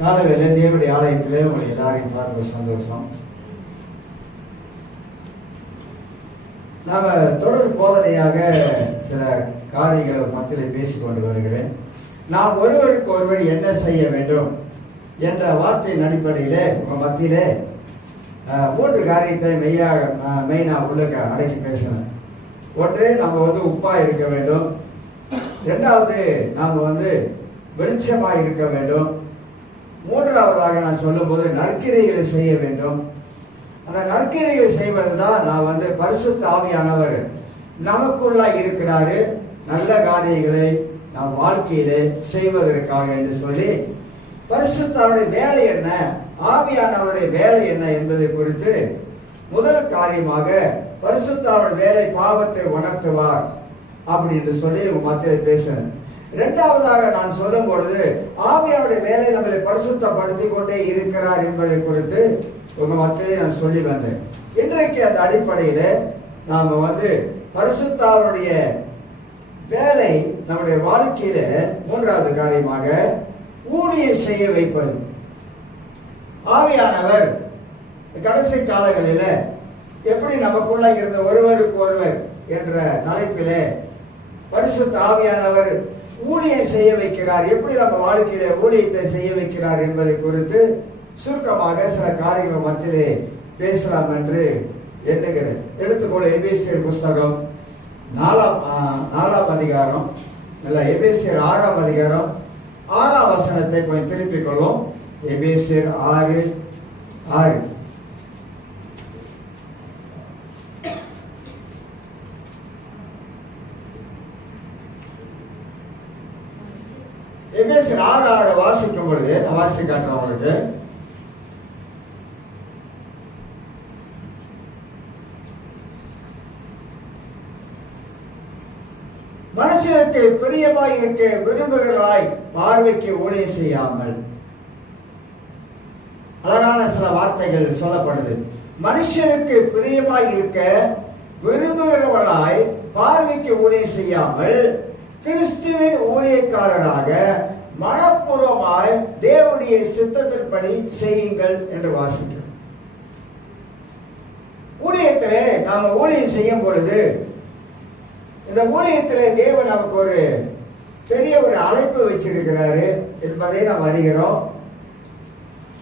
காலவேளை தேவனுடைய ஆலயத்திலே உங்களை எல்லாரையும் பார்க்க சந்தோஷம். நாம தொடர் போதனையாக சில காரியங்களை மத்தியில் பேசிக்கொண்டு வருகிறேன். நாம் ஒருவருக்கு ஒருவர் என்ன செய்ய வேண்டும் என்ற வார்த்தையின் அடிப்படையிலே உங்க மத்தியிலே 3 காரியத்தை மெயினாக உள்ள அடக்கி பேசினேன். ஒன்று, நம்ம உப்பா இருக்க வேண்டும். 2வது, நாம் வெளிச்சமா இருக்க வேண்டும். 3வதாக நான் சொல்லும்போது நற்கிரைகளை செய்ய வேண்டும். அந்த நற்கிரைகளை செய்வது தான் நான் பரிசுத்த ஆவியானவர் நமக்குள்ள இருக்கிறாரு, நல்ல காரியங்களை நாம் வாழ்க்கையிலே செய்வதற்காக என்று சொல்லி பரிசுத்தாவுடைய வேலை என்ன, ஆவியானவருடைய வேலை என்ன என்பதை குறித்து முதல் காரியமாக பரிசுத்தாவுடைய வேலை பாவத்தை உணர்த்துவார் அப்படின்னு சொல்லி மத்தியில் பேசுறேன். 2வதாக நான் சொல்லும் பொழுது ஆவியாவுடைய வேலை நம்மளை பரிசுத்தப்படுத்தி கொண்டே இருக்கிறார் என்பதை குறித்து உங்க மத்தியிலே நான் சொல்லி வந்தேன். இன்றைக்கு அந்த அடிப்படையில நாம பரிசுத்தாவுடைய வேலை நம்முடைய வாழ்க்கையில 3வது காரியமாக ஊழியம் செய்ய வைப்பது. ஆவியானவர் கடைசி காலங்களில எப்படி நமக்குள்ள இருந்த ஒருவருக்கு ஒருவர் என்ற தலைப்பிலே பரிசுத்த ஆவியானவர் ஊழியம் செய்ய வைக்கிறார், எப்படி நம்ம வாழ்க்கையில ஊழியத்தை செய்ய வைக்கிறார் என்பதை குறித்து சுருக்கமாக சில காரியங்கள் மத்தியிலே பேசலாம் என்று எண்ணுகிறேன். எடுத்துக்கொள்ள எபேசியர் புஸ்தகம் 4ஆம் அதிகாரம், எபேசியர் 6ஆம் அதிகாரம் 6ஆம் வசனத்தை கொஞ்சம் திருப்பிக் கொள்வோம். எபேசியர் 6:6. எபேசியர் 6:6 வாசிக்கும் பொழுது நான் வாசி காட்டுறேன் உங்களுக்கு. மனுஷனுக்கு பிரியமாய் இருக்க விரும்புகிறாய், பார்வைக்கு ஊழியம் செய்யாமல். அழகான சில வார்த்தைகள் சொல்லப்படுது. மனுஷனுக்கு பிரியமாய் இருக்க விரும்புகிறவர்களாய் பார்வைக்கு ஊழியம் செய்யாமல் கிறிஸ்துவின் ஊழியக்காரராக மனப்பூர்வமாய் தேவனுடைய சித்தத்தின்படி செய்யுங்கள் என்று வாசிக்கிறோம். ஊழியத்திலே நாம ஊழியம் செய்யும் பொழுது இந்த ஊழியத்திலே தேவன் நமக்கு ஒரு பெரிய ஒரு அழைப்பு வச்சிருக்கிறாரு என்பதை நாம் அறிகிறோம்.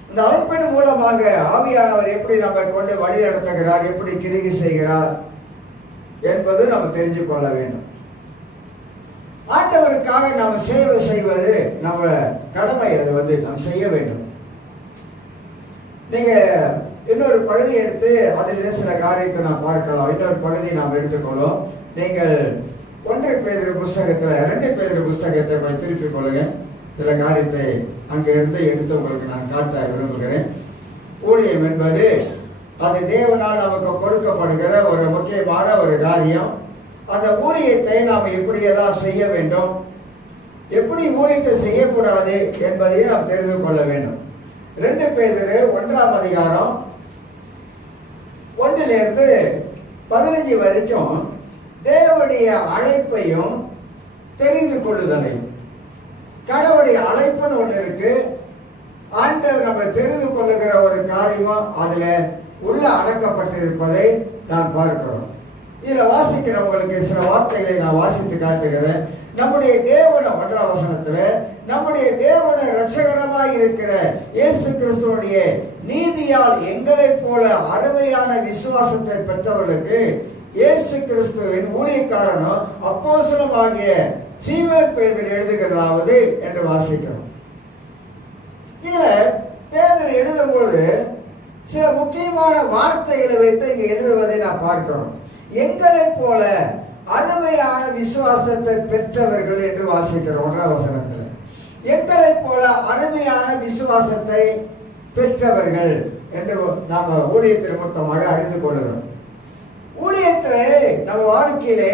இந்த அழைப்பின் மூலமாக ஆவியானவர் எப்படி நம்ம கொண்டு வழி நடத்துகிறார், எப்படி கிரியை செய்கிறார் என்பது நம்ம தெரிஞ்சு கொள்ள வேண்டும். ஆண்டவருக்காக நாம் சேவை செய்வது நம்ம கடமை, அதை நாம் செய்ய வேண்டும். நீங்க இன்னொரு பகுதி எடுத்து அதில் சில காரியத்தை நாம் பார்க்கலாம். இன்னொரு பகுதியை நாம் எடுத்துக்கொள்ளும். நீங்கள் 1 பேதுரு புஸ்தகத்துல 2 பேதுரு புஸ்தகத்தை கொஞ்சம் திருப்பிக் கொள்ளுங்க. சில காரியத்தை அங்க இருந்து எடுத்து உங்களுக்கு நான் காட்ட விரும்புகிறேன். ஊழியம் என்பது அது தேவனால் நமக்கு கொடுக்கப்படுகிற ஒரு முக்கியமான ஒரு காரியம். அந்த ஊழியத்தை நாம் எப்படியெல்லாம் செய்ய வேண்டும், எப்படி ஊழியத்தை செய்யக்கூடாது என்பதையும் நாம் தெரிந்து கொள்ள வேண்டும். 2 பேதுரு 1ஆம் அதிகாரம் 1லிருந்து 15 வரைக்கும் தேவனுடைய அழைப்பையும் தெரிந்து கொள்ளுதலையும். கடவுளுடைய அழைப்புன்னு ஒன்று இருக்கு. ஆண்டவர் நம்ம தெரிந்து கொள்ளுகிற ஒரு காரியமும் அதுல உள்ள அடக்கப்பட்டிருப்பதை நான் பார்க்கிறோம். இதுல வாசிக்கிறவங்களுக்கு சில வார்த்தைகளை நான் வாசித்து காட்டுகிறேன். நம்முடைய தேவன 1ஆம் வசனத்துல நம்முடைய தேவன இரட்சகரமாய் இருக்கிற இயேசு கிறிஸ்துவுடைய நீதியால் எங்களை போல அருமையான விசுவாசத்தை பெற்றவர்களுக்கு இயேசு கிறிஸ்துவின் ஊழியக்காரனும் அப்போஸ்தலனாகிய சீமோன் பேதுரு எழுதுகிறதாவது என்று வாசிக்கிறோம். இதுல பேதுரு எழுதும்போது சில முக்கியமான வார்த்தைகளை வைத்து இங்க எழுதுவதை நான் பார்க்கிறோம். எங்களை போல அருமையான விசுவாசத்தை பெற்றவர்கள் என்று வாசிக்கிறோம் 1ஆம் வசனத்துல. எங்களை போல அருமையான விசுவாசத்தை பெற்றவர்கள் என்று நாம ஊழியத்தில் மொத்தமாக அறிந்து கொள்கிறோம். ஊழியத்திலே நம்ம வாழ்க்கையிலே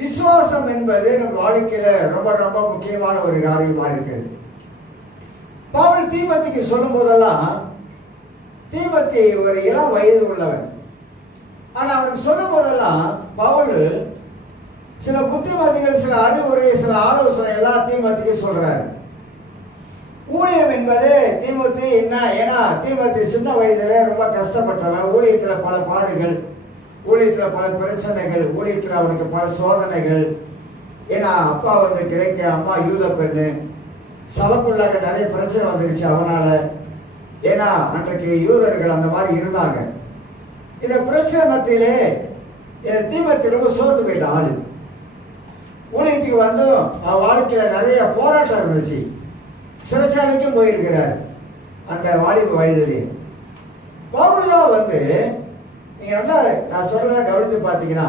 விசுவாசம் என்பது நம்ம வாழ்க்கையில ரொம்ப ரொம்ப முக்கியமான ஒரு காரியமா இருக்குது. பவுல் தீமோத்தேயுக்கு சொல்லும் போதெல்லாம், தீமோத்தேயு ஒரு இளம் வயது உள்ளவன். ஆனா அவனுக்கு சொல்லும் போதெல்லாம் பவுல் சில புத்திமதிகள், சில அறிவுரை, சில ஆலோசனை எல்லாத்தையும் தீமோத்தேயுக்கு சொல்றாரு. ஊழியம் என்பது தீமோத்தி என்ன, ஏன்னா தீமோத்தி சின்ன வயதுல ரொம்ப கஷ்டப்பட்டவன். ஊழியத்துல பல பாடுகள், ஊழியத்துல பல பிரச்சனைகள், ஊழியத்துல அவனுக்கு பல சோதனைகள். ஏன்னா அப்பா வந்து கிரேக்க, அம்மா யூத பெண்ணு, சபைக்குள்ளாக நிறைய பிரச்சனை வந்துருச்சு அவனால. ஏன்னா அன்றைக்கு யூதர்கள் அந்த மாதிரி இருந்தாங்க. இந்த பிரச்சனை மத்தியிலே தீமோத்தி ரொம்ப சோர்ந்து போயிட்டான். ஆளு ஊழியத்துக்கு வந்தும் அவன் வாழ்க்கையில நிறைய போராட்டம் இருந்துச்சு. சிறைச்சாலைக்கும் போயிருக்கிறார் அந்த வாலிப வயதிலே. பவுல் தான் வந்து, நீங்க நல்லா நான் சொல்றத கவனித்து பார்த்தீங்கன்னா,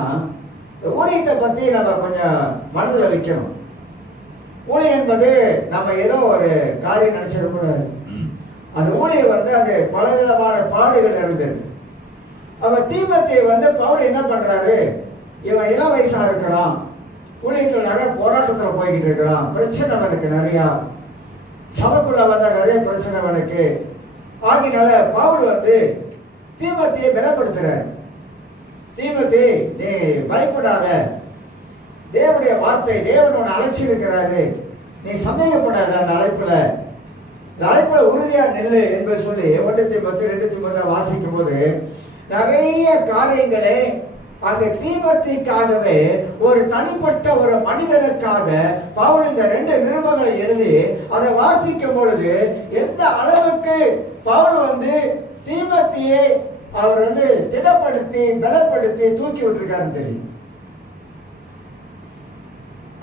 ஊழியத்தை பத்தி நம்ம கொஞ்சம் மனதில் வைக்கணும். ஊழியம் என்பது நம்ம ஏதோ ஒரு காரியம் நினைச்சிடக்கூடாது. அந்த ஊழியம் வந்து அது பலவிதமான பாடுகள் இருந்தது. அவன் தீமோத்தியை வந்து பவுல் என்ன பண்றாரு, இவன் இளம் வயசா இருக்கிறான், ஊழியத்தில் நிறைய போராட்டத்துல போய்கிட்டு இருக்கிறான், பிரச்சனை அவனுக்கு நிறையா, சபைக்குள்ள வந்த நிறைய பிரச்சனை அவனுக்கு. ஆகினால பவுல் வந்து தீமோத்தியை பலப்படுத்துற. தீமோத்தி, நீ பயப்படாத, தேவனுடைய வார்த்தை, தேவன் உன்னை அழைச்சிருக்கிறாரு, நீ சந்தேகப்படாத, அந்த அழைப்புல உறுதியா நெல்லு என்று சொல்லி 1 தீமோத்தி 2 தீமோத்தி வாசிக்கும் போது நிறைய காரியங்களே அங்க தீமோத்திக்காகவே, ஒரு தனிப்பட்ட ஒரு மனிதனுக்காக பவுல் இந்த 2 நிருபங்களை எழுதி அதை வாசிக்கும் பொழுது எந்த அளவுக்கு பவுல் வந்து தீமோத்தியை அவர் வந்து திடப்படுத்தி பலப்படுத்தி தூக்கி விட்டுருக்காருன்னு தெரியும்.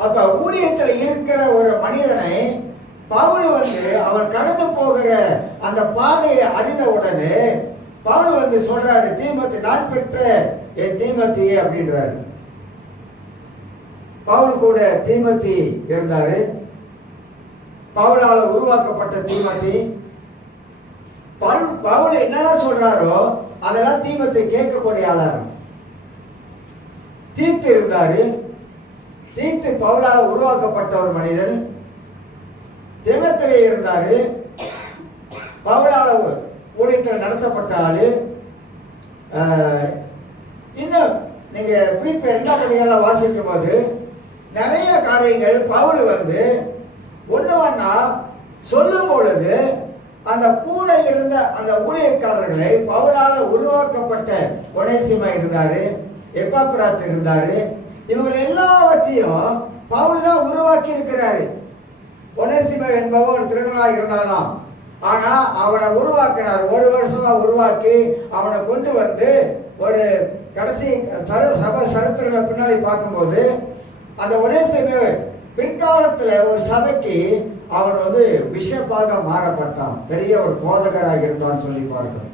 அப்ப ஊழியத்தில் இருக்கிற ஒரு மனிதனை பவுல் வந்து அவன் கடந்து போகிற அந்த பாதையை அறிந்த உடனே பவுல் வந்து சொல்றாரு, தீமோத்தி, நான் பெற்ற என் தீமோத்தியே அப்படின்றாரு. பவுல் கூட தீமோத்தி இருந்தாரு. பவுலால உருவாக்கப்பட்ட தீமோத்தி. பவுல் என்னெல்லாம் சொல்றாரோ அதெல்லாம் தீமோத்தி கேட்கக்கூடிய ஆளா. தீத்து இருந்தாரு. தீத்து பவுலால உருவாக்கப்பட்ட ஒரு மனிதன். தீமோத்தேயு இருந்தாரு, பவுலால ஊழியத்தில் நடத்தப்பட்ட ஆளு. இன்னும் நீங்க பிலிப்பி 2ஆம் அதிகாரம் வாசிக்கும் போது நிறைய காரியங்கள் பவுல் வந்து ஒண்ணு சொல்லும் பொழுது அந்த கூட இருந்த அந்த ஊழியக்காரர்களை பவுலால உருவாக்கப்பட்ட ஒனேசிமா இருந்தாரு, எப்பாப்பிராத்து இருந்தாரு, இவங்க எல்லாவற்றையும் பவுல் தான் உருவாக்கி இருக்கிறாரு. ஒனேசிமா என்பவன் ஒரு திருடனாக இருந்தாதான், ஆனா அவனை உருவாக்கினார். 1 வருஷமா உருவாக்கி அவனை கொண்டு வந்து ஒரு கடைசி சபை சரித்திரங்களை பின்னாடி பார்க்கும்போது அந்த ஒனேசிமா பிற்காலத்துல ஒரு சபைக்கு அவன் வந்து பிஷப்பாக மாறப்பட்டான், பெரிய ஒரு போதகராக இருந்தான்னு சொல்லி பார்க்கிறோம்.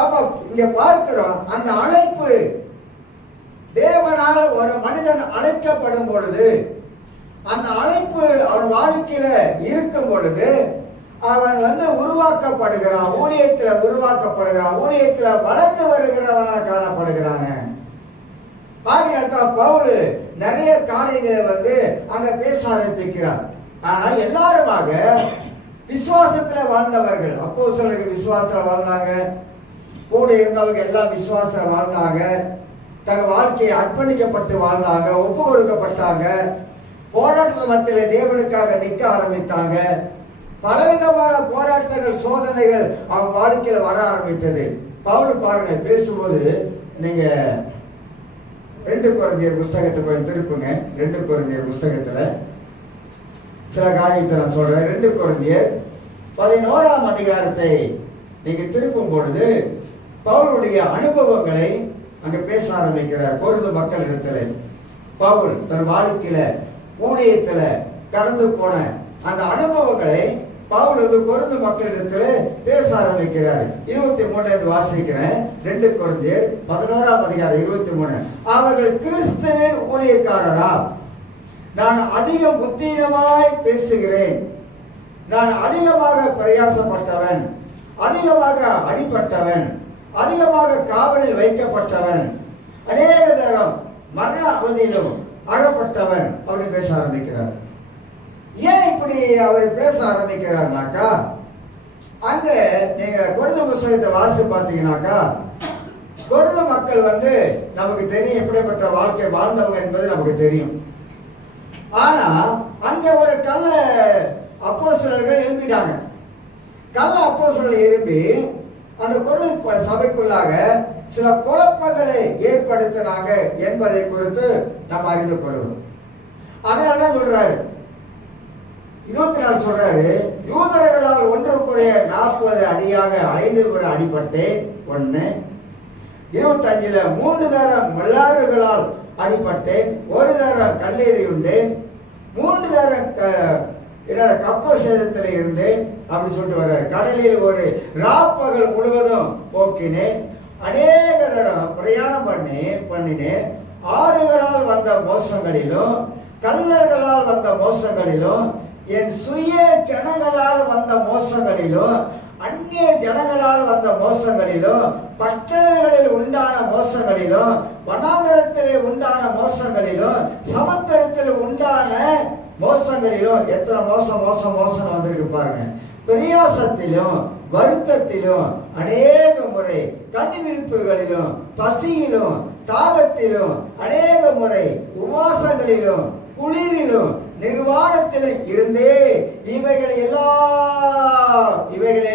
அப்ப இங்க பார்க்கிறோம், அந்த அழைப்பு தேவனால் ஒரு மனிதன் அழைக்கப்படும் பொழுது, அந்த அழைப்பு அவன் வாழ்க்கையில இருக்கும் பொழுது அவன் வந்து உருவாக்கப்படுகிறான், ஊழியத்துல உருவாக்கப்படுகிறான், ஊழியத்துல வளர்ந்து வருகிறவனா காணப்படுகிறாங்க. பவுல் நிறைய காரியங்களை வந்து அங்க பேச ஆரம்பிக்கிறார். ஆனா எல்லாருமாக விசுவாசத்துல வாழ்ந்தவர்கள், அப்போஸ்தலர்கள் விசுவாசத்துல வாழ்ந்தாங்க, கூட இருந்தவங்க எல்லாம் விசுவாசத்துல வாழ்ந்தாங்க, தங்கள் வாழ்க்கையை அர்ப்பணிக்கப்பட்டு வாழ்ந்தாங்க, ஒப்பு கொடுக்கப்பட்டாங்க, போராட்டத்து மத்தியில தேவனுக்காக நிற்க ஆரம்பித்தாங்க. பலவிதமான போராட்டங்கள், சோதனைகள் அவங்க வாழ்க்கையில வர ஆரம்பித்தது. பவுல் பாருங்க பேசும்போது, நீங்க 2 கொரிந்தியர் புஸ்தகத்தை போய் திருப்புங்க. 2 கொரிந்தியர் புஸ்தகத்துல சில காரியத்தை நான் சொல்றேன். 2 கொரிந்தியர் 11ஆம் அதிகாரத்தை நீங்க திருப்பும் பொழுது பவுலுடைய அனுபவங்களை அங்க பேச ஆரம்பிக்கிறார். கொரிந்து மக்கள் இடத்துல பவுல் தன் வாழ்க்கையில ஊழியத்துல கடந்து போன அந்த அனுபவங்களை பவுல் வந்து கொரிந்து மக்களிடத்துல பேச ஆரம்பிக்கிறார். 23 வாசிக்கிறேன். 2 கொரிந்தியர் 11ஆம் அதிகாரம் 23. அவர்கள் கிறிஸ்துவின் ஊழியக்காரரா? நான் அதிகம் புத்தீனமாய் பேசுகிறேன், நான் அதிகமாக பிரயாசப்பட்டவன், அதிகமாக அடிபட்டவன், அதிகமாக காவலில் வைக்கப்பட்டவன், அநேக தரம் மரண அவதியிலும் அகப்பட்டவன் அப்படி பேச ஆரம்பிக்கிறார். ஏன் இப்படி அவர் பேச ஆரம்பிக்கிறார்னாக்கா, அங்க நீங்க கொரிந்து புஸ்தகத்தை வாசி பார்த்தீங்கன்னாக்கா, கொரிந்து மக்கள் வந்து நமக்கு தெரியும் எப்படிப்பட்ட வாழ்க்கை வாழ்ந்தவங்க என்பது நமக்கு தெரியும். ஆனா அங்க ஒரு கள்ள அப்போஸ்தலர்கள் எழுப்பிட்டாங்க. கள்ள அப்போஸ்தலர்கள் எழுப்பி அந்த கொரிந்து சபைக்குள்ளாக சில குழப்பங்களை ஏற்படுத்தினாங்க என்பதை குறித்து நாம் அறிந்து கொள்வோம். அதனால சொல்றாரு 24 சொல்றாரு, யூதர்களால் ஒன்றுக்குரிய 40 அடியாக 5 முறை அடிபட்டேன். 1 25 3 தரம் மல்லாறுகளால் அடிபட்டேன். 1 தரம் கல்லீரி உண்டேன். 3 தரம் கப்பல் சேதத்தில் இருந்தேன் அப்படி சொல்லிட்டு வர்றாரு. கடலில் ஒரு ராப்பகல் முழுவதும் போக்கினேன். அநேக தரம் பிரயாணம் பண்ணினேன். ஆறுகளால் வந்த மோசங்களிலும் கல்லர்களால் வந்த மோசங்களிலும் என் சுய ஜனங்களால் வந்த மோசங்களிலும் அந்நிய ஜனங்களால் வந்த மோசங்களிலும் பட்டணங்களில் உண்டான மோசங்களிலும் வனாந்தரத்தில் உண்டான மோசங்களிலும் சமுத்திரத்தில் உண்டான மோசங்களிலும் எத்தனை மோசம் வந்திருக்கு பாருங்க. பிரயாசத்திலும் வருத்தத்திலும் அநேக முறை கண்ணிவிழிப்புகளிலும் பசியிலும் தாகத்திலும் அநேக முறை உபவாசங்களிலும் குளிரிலும் நிர்வாணத்திலும் இருந்தே இவைகள்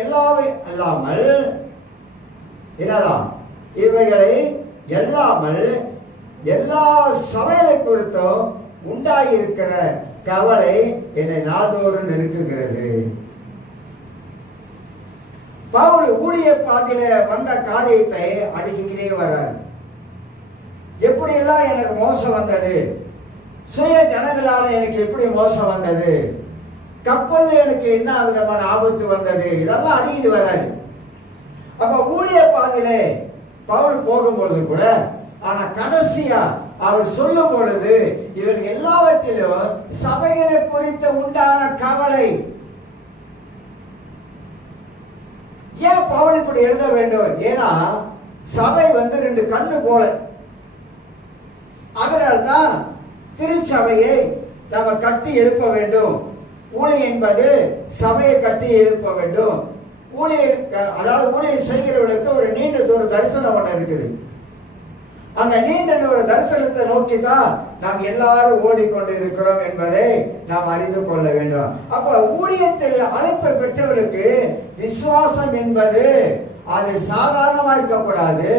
எல்லாமே அல்லாமல் இவைகளை எல்லாமல் எல்லா சபைகளை குறித்தும் உண்டாயிருக்கிற கவலை என்னை நாள்தோறும் நெருக்குகிறது. பவுல் ஊழிய பாதையில வந்த காரியத்தை அடுக்கிக்கிட்டே வர்றார். எப்படி எல்லாம் எனக்கு மோசம் வந்தது, சுய ஜனங்களால எனக்கு எப்படி மோசம் வந்தது, கப்பல்ல எனக்கு என்ன விதமான ஆபத்து வந்தது, இதெல்லாம் அடிக்கிட்டு வராது. அப்ப ஊழிய பாதையில பவுல் போகும்பொழுது கூட, ஆனா கடைசியா அவர் சொல்லும் பொழுது இவர்கள் எல்லாவற்றிலும் சபைகளை குறித்து உண்டான கவலை. ஏன் பவுல் இப்படி எழுத வேண்டும்? ஏன்னா சபை 2 கண்ணு போல. அதனால்தான் திருச்சபையை நம்ம கட்டி எழுப்ப வேண்டும். ஊழியம் என்பது சபையை கட்டி எழுப்ப வேண்டும். ஊழியம் செய்கிறவர்களுக்கு ஒரு நீண்ட தூர தரிசனம் ஒன்று இருக்குது. அந்த நீண்ட ஒரு தரிசனத்தை நோக்கி தான் நாம் எல்லாரும் ஓடிக்கொண்டு இருக்கிறோம் என்பதை நாம் அறிந்து கொள்ள வேண்டும். அப்ப ஊழியத்தில் அழைப்பை பெற்றவர்களுக்கு விசுவாசம் என்பது அது சாதாரணமாக இருக்கக்கூடாது.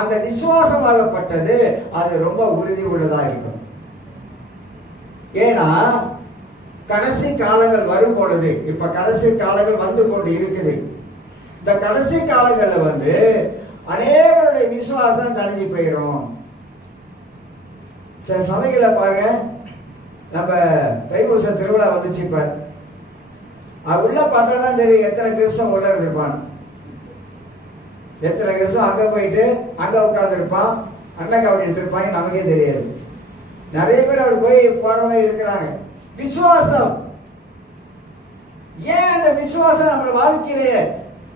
அந்த விசுவாசமாகப்பட்டது அது ரொம்ப உறுதி உள்ளதா இருக்கும். ஏன்னா கடைசி காலங்கள் வரும் பொழுது, இப்ப கடைசி காலங்கள் வந்து கொண்டு இருக்குது. இந்த கடைசி காலங்கள்ல அநேகருடைய விசுவாசம் தணிஞ்சு போயிடும். சில சபைகளை பாருங்க, நம்ம தைப்பூச திருவிழா வந்துச்சு. இப்ப உள்ள பார்த்தா தான் தெரியும் எத்தனை கிறிஸ்தவம் உள்ள இருப்பான், எத்தனை கிறிஸ்தவம் அங்க போயிட்டு அங்க உட்கார்ந்து இருப்பான், அண்ணன் கவனி எடுத்திருப்பாங்க, நமக்கே தெரியாது. நிறைய பேர் அவர் போய் போறவங்க இருக்கிறாங்க. விசுவாசம், ஏன் அந்த விசுவாசம் நம்ம வாழ்க்கையிலே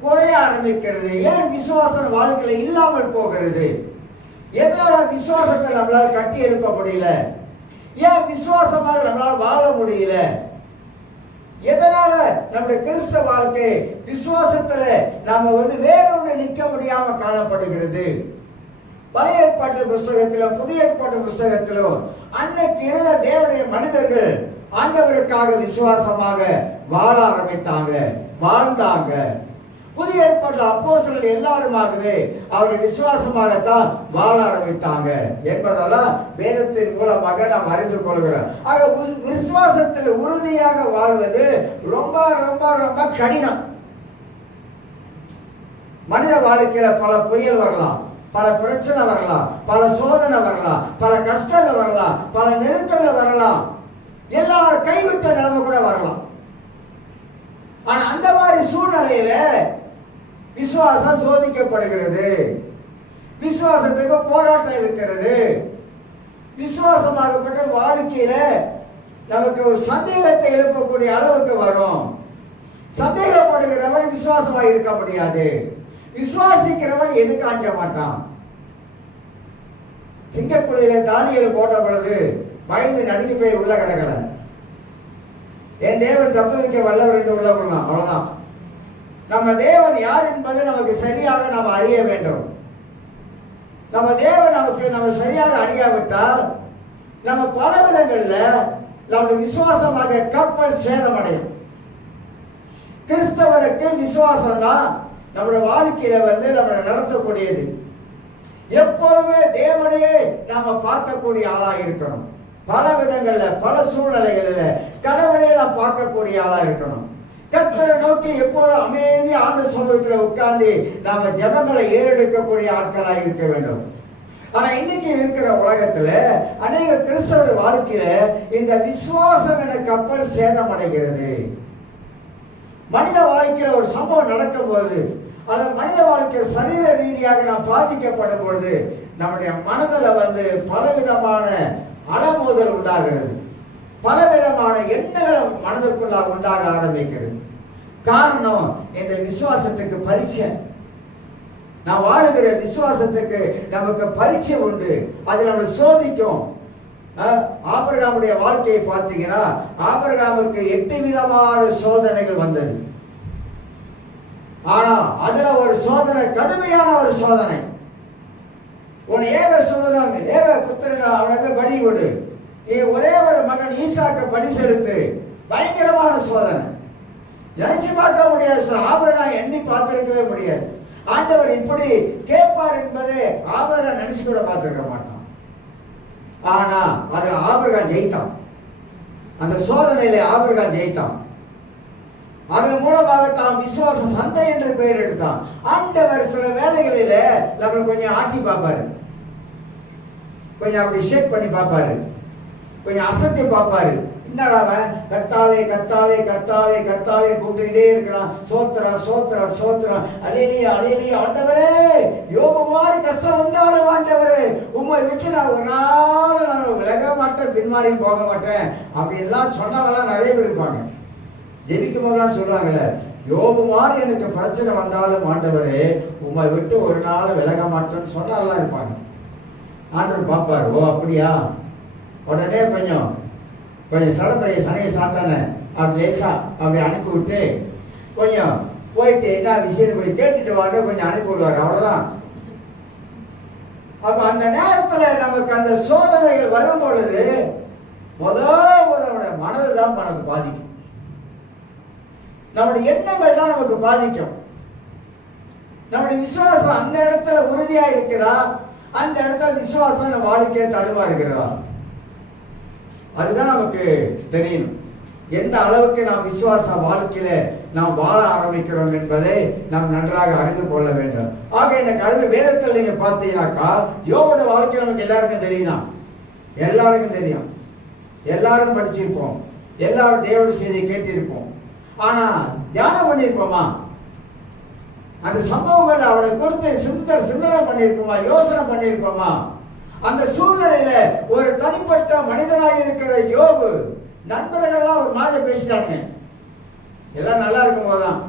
குறைய ஆரம்பிக்கிறது? ஏன் விசுவாசம் வாழ்க்கையில இல்லாமல் போகிறது? எதனால விசுவாசத்தை நம்மளால கட்டி எழுப்ப முடியல? ஏன் விசுவாசமாக நம்மளால வாழ முடியல? எதனால நம்முடைய கிறிஸ்தவ வாழ்க்கை விசுவாசத்துல நாம வேறொன்று நிற்க முடியாம காணப்படுகிறது? பழைய ஏற்பாட்டு புஸ்தகத்திலும் புதிய ஏற்பாட்டு புஸ்தகத்திலும் அன்னைக்கு இருந்த தேவனுடைய மனிதர்கள் ஆண்டவருக்காக விசுவாசமாக வாழ ஆரம்பித்தாங்க, வாழ்ந்தாங்க. புதிய ஏற்பாட்டில் அப்போஸ்தலர்கள் எல்லாருமாகவே அவர் விசுவாசமாகத்தான் வாழ ஆரம்பித்தாங்க என்பதெல்லாம் வேதத்தின் மூலமாக நாம் அறிந்து கொள்கிறோம். ஆக விசுவாசத்தில் உறுதியாக வாழ்வது ரொம்ப ரொம்ப ரொம்ப கடினம். மனித வாழ்க்கையில பல புயல் வரலாம், பல பிரச்சனை வரலாம், பல சோதனை வரலாம், பல கஷ்டங்கள் வரலாம், பல நெருக்கங்கள் வரலாம், எல்லாரும் கைவிட்ட நிலைமை கூட வரலாம். ஆனா அந்த மாதிரி சூழ்நிலையில விசுவாசம் சோதிக்கப்படுகிறது, விசுவாசத்துக்கு போராட்டம் இருக்கிறது. விசுவாசமாகப்பட்ட வாழ்க்கையில நமக்கு ஒரு சந்தேகத்தை எழுப்பக்கூடிய அளவுக்கு வரும். சந்தேகப்படுகிறவன் விசுவாசமாக இருக்க முடியாது. விசுவாசிக்கிறவன் எதுக்கு அஞ்ச மாட்டான். சிங்கக்குழியில தானியேல் போட்ட பொழுது பயந்து நடுங்கி போய் உள்ள கிடக்கல. என் தேவன் தப்பு வைக்க வல்லவர் என்று உள்ள கொள்ளலாம், அவ்வளவுதான். நம்ம தேவன் யார் என்பதை நமக்கு சரியாக நாம் அறிய வேண்டும். நம்ம தேவன் நம்ம சரியாக அறியாவிட்டால் நம்ம பல விதங்கள்ல நம்முடைய விசுவாசமாக கப்பல் சேதமடையும். கிறிஸ்தவனுக்கு விசுவாசம் தான் நம்முடைய வாழ்க்கையில நம்மளை நடத்தக்கூடியது. எப்போதுமே தேவனையே நாம பார்க்கக்கூடிய ஆளா இருக்கணும். பல விதங்கள்ல, பல சூழ்நிலைகளில கடவுளையே நாம் பார்க்கக்கூடிய ஆளா இருக்கணும். கர்த்தரை நோக்கி எப்போதும் அமைதி ஆண்டு சமூகத்துல உட்கார்ந்து நாம ஜெபங்களை ஏறெடுக்கக்கூடிய ஆட்களா இருக்க வேண்டும். ஆனா இன்னைக்கு இருக்கிற உலகத்துல அநேக கிறிஸ்தவ வாழ்க்கையில இந்த விசுவாசம் என்ற கப்பல் சேதமடைகிறது. மனித வாழ்க்கையில ஒரு சம்பவம் நடக்கும் போது, அது மனித வாழ்க்கை சரீர ரீதியாக நாம் பாதிக்கப்படும் பொழுது நம்முடைய மனதில் பலவிதமான அலமோதல் உண்டாகிறது. பலவிதமான எண்ணங்கள் மனதுக்குள்ளாக உண்டாக ஆரம்பிக்கிறது. காரணம், இந்த விசுவாசத்துக்கு பரீட்சை. நான் வாழுகிற விசுவாசத்துக்கு நமக்கு பரீட்சை உண்டு. அது நம்மளை சோதிக்கும். ஆபிரகாமுடைய வாழ்க்கையை பார்த்தீங்கன்னா, ஆபிரகாமுக்கு 8 விதமான சோதனைகள் வந்தது. ஆனா அதுல ஒரு சோதனை, கடுமையான ஒரு சோதனை. உன் ஏக சுதனம், ஏக புத்திரன் அவனுக்கு பலி கொடு, நீ ஒரே ஒரு மகன் ஈசாக்க பலி செலுத்து. பயங்கரமான சோதனை. நினைச்சு பார்க்க முடியாது. ஆபிரகாம் எண்ணி பார்த்திருக்கவே முடியாது. ஆண்டவர் இப்படி கேட்பார் என்பது ஆபிரகாம் நினைச்சு கூட பார்த்திருக்க மாட்டான். ஆனா அதுல ஆபிரகாம் ஜெயித்தான். அந்த சோதனையில ஆபிரகாம் ஜெயித்தான். அதன் மூலமாக தான் விசுவாச சந்தை என்று பெயர் எடுத்தான். ஆண்டவர் சில வேலைகளில நம்மளை கொஞ்சம் ஆட்டி பார்ப்பாரு, கொஞ்சம் அப்படி ஷேக் பண்ணி பார்ப்பாரு, கொஞ்சம் அசத்தி பார்ப்பாரு. என்னடா கர்த்தாவே கர்த்தாவே கர்த்தாவே கர்த்தாவே கூப்பிட்டுக்கிட்டே இருக்கிறான். சோத்திரம் சோத்திரம் சோத்திரம், அலையிலியா அலையிலியா. ஆண்டவரே, யோபு மாதிரி கஷ்டம் வந்தாலும் ஆண்டவரே, உம்மை விட்டு நான் ஒரு நாள் நான் விலக மாட்டேன், பின்மாறி போக மாட்டேன் அப்படி எல்லாம் சொன்னவெல்லாம் நிறைய பேர் இருப்பாங்க. ஜெபிக்கும் போதெல்லாம் சொல்றாங்கல்ல, யோபு மாதிரி எனக்கு பிரச்சனை வந்தாலும் ஆண்டவரே, உம்மை விட்டு ஒரு நாள் விலக மாட்டேன்னு சொன்னாலாம் இருப்பாங்க. ஆண்டவர் பார்ப்பாரு, ஓ அப்படியா, உடனே கொஞ்சம் சடப்பைய சனையை சாத்தானே அப்படி லேசா அப்படி அனுப்பி விட்டு கொஞ்சம் போயிட்டு என்ன விஷயம் போய் கேட்டுட்டு வாங்க கொஞ்சம் அனுப்பி விடுவார். அவ்வளவுதான். அப்ப அந்த நேரத்துல நமக்கு அந்த சோதனைகள் வரும் பொழுது முதல் மனது தான் நமக்கு பாதிக்கும். நம்முடைய எண்ணங்கள் தான் நமக்கு பாதிக்கும். நம்முடைய விசுவாசம் அந்த இடத்துல உறுதியா இருக்கிறதா, அந்த இடத்துல விசுவாசம் நம்ம வாழ்க்கையை தடுமா இருக்கிறதா, அதுதான் நமக்கு தெரியணும். எந்த அளவுக்கு நாம் விசுவாச வாழ்க்கையில நாம் வாழ ஆரம்பிக்கிறோம் என்பதை நாம் நன்றாக அறிந்து கொள்ள வேண்டும். ஆக இந்த கல்வி வேதத்தில் நீங்க பார்த்தீங்கன்னாக்கா, யோபோட வாழ்க்கை நமக்கு எல்லாருக்கும் தெரியும், எல்லாருக்கும் தெரியும், எல்லாரும் படிச்சிருப்போம், எல்லாரும் தேவனுடைய செய்தியை கேட்டிருப்போம். ஆனா தியானம் பண்ணியிருப்போமா? அந்த சம்பவங்கள் அவளை குறித்து சிந்தனை பண்ணியிருப்போமா? யோசனை பண்ணியிருப்போமா? அந்த சூழ்நிலையில ஒரு தனிப்பட்ட மனிதனாக இருக்கிற யோபு நண்பர்கள்லாம் ஒரு மாதிரி பேசிட்டானுங்க. எல்லாம் நல்லா இருக்கும் போதுதான்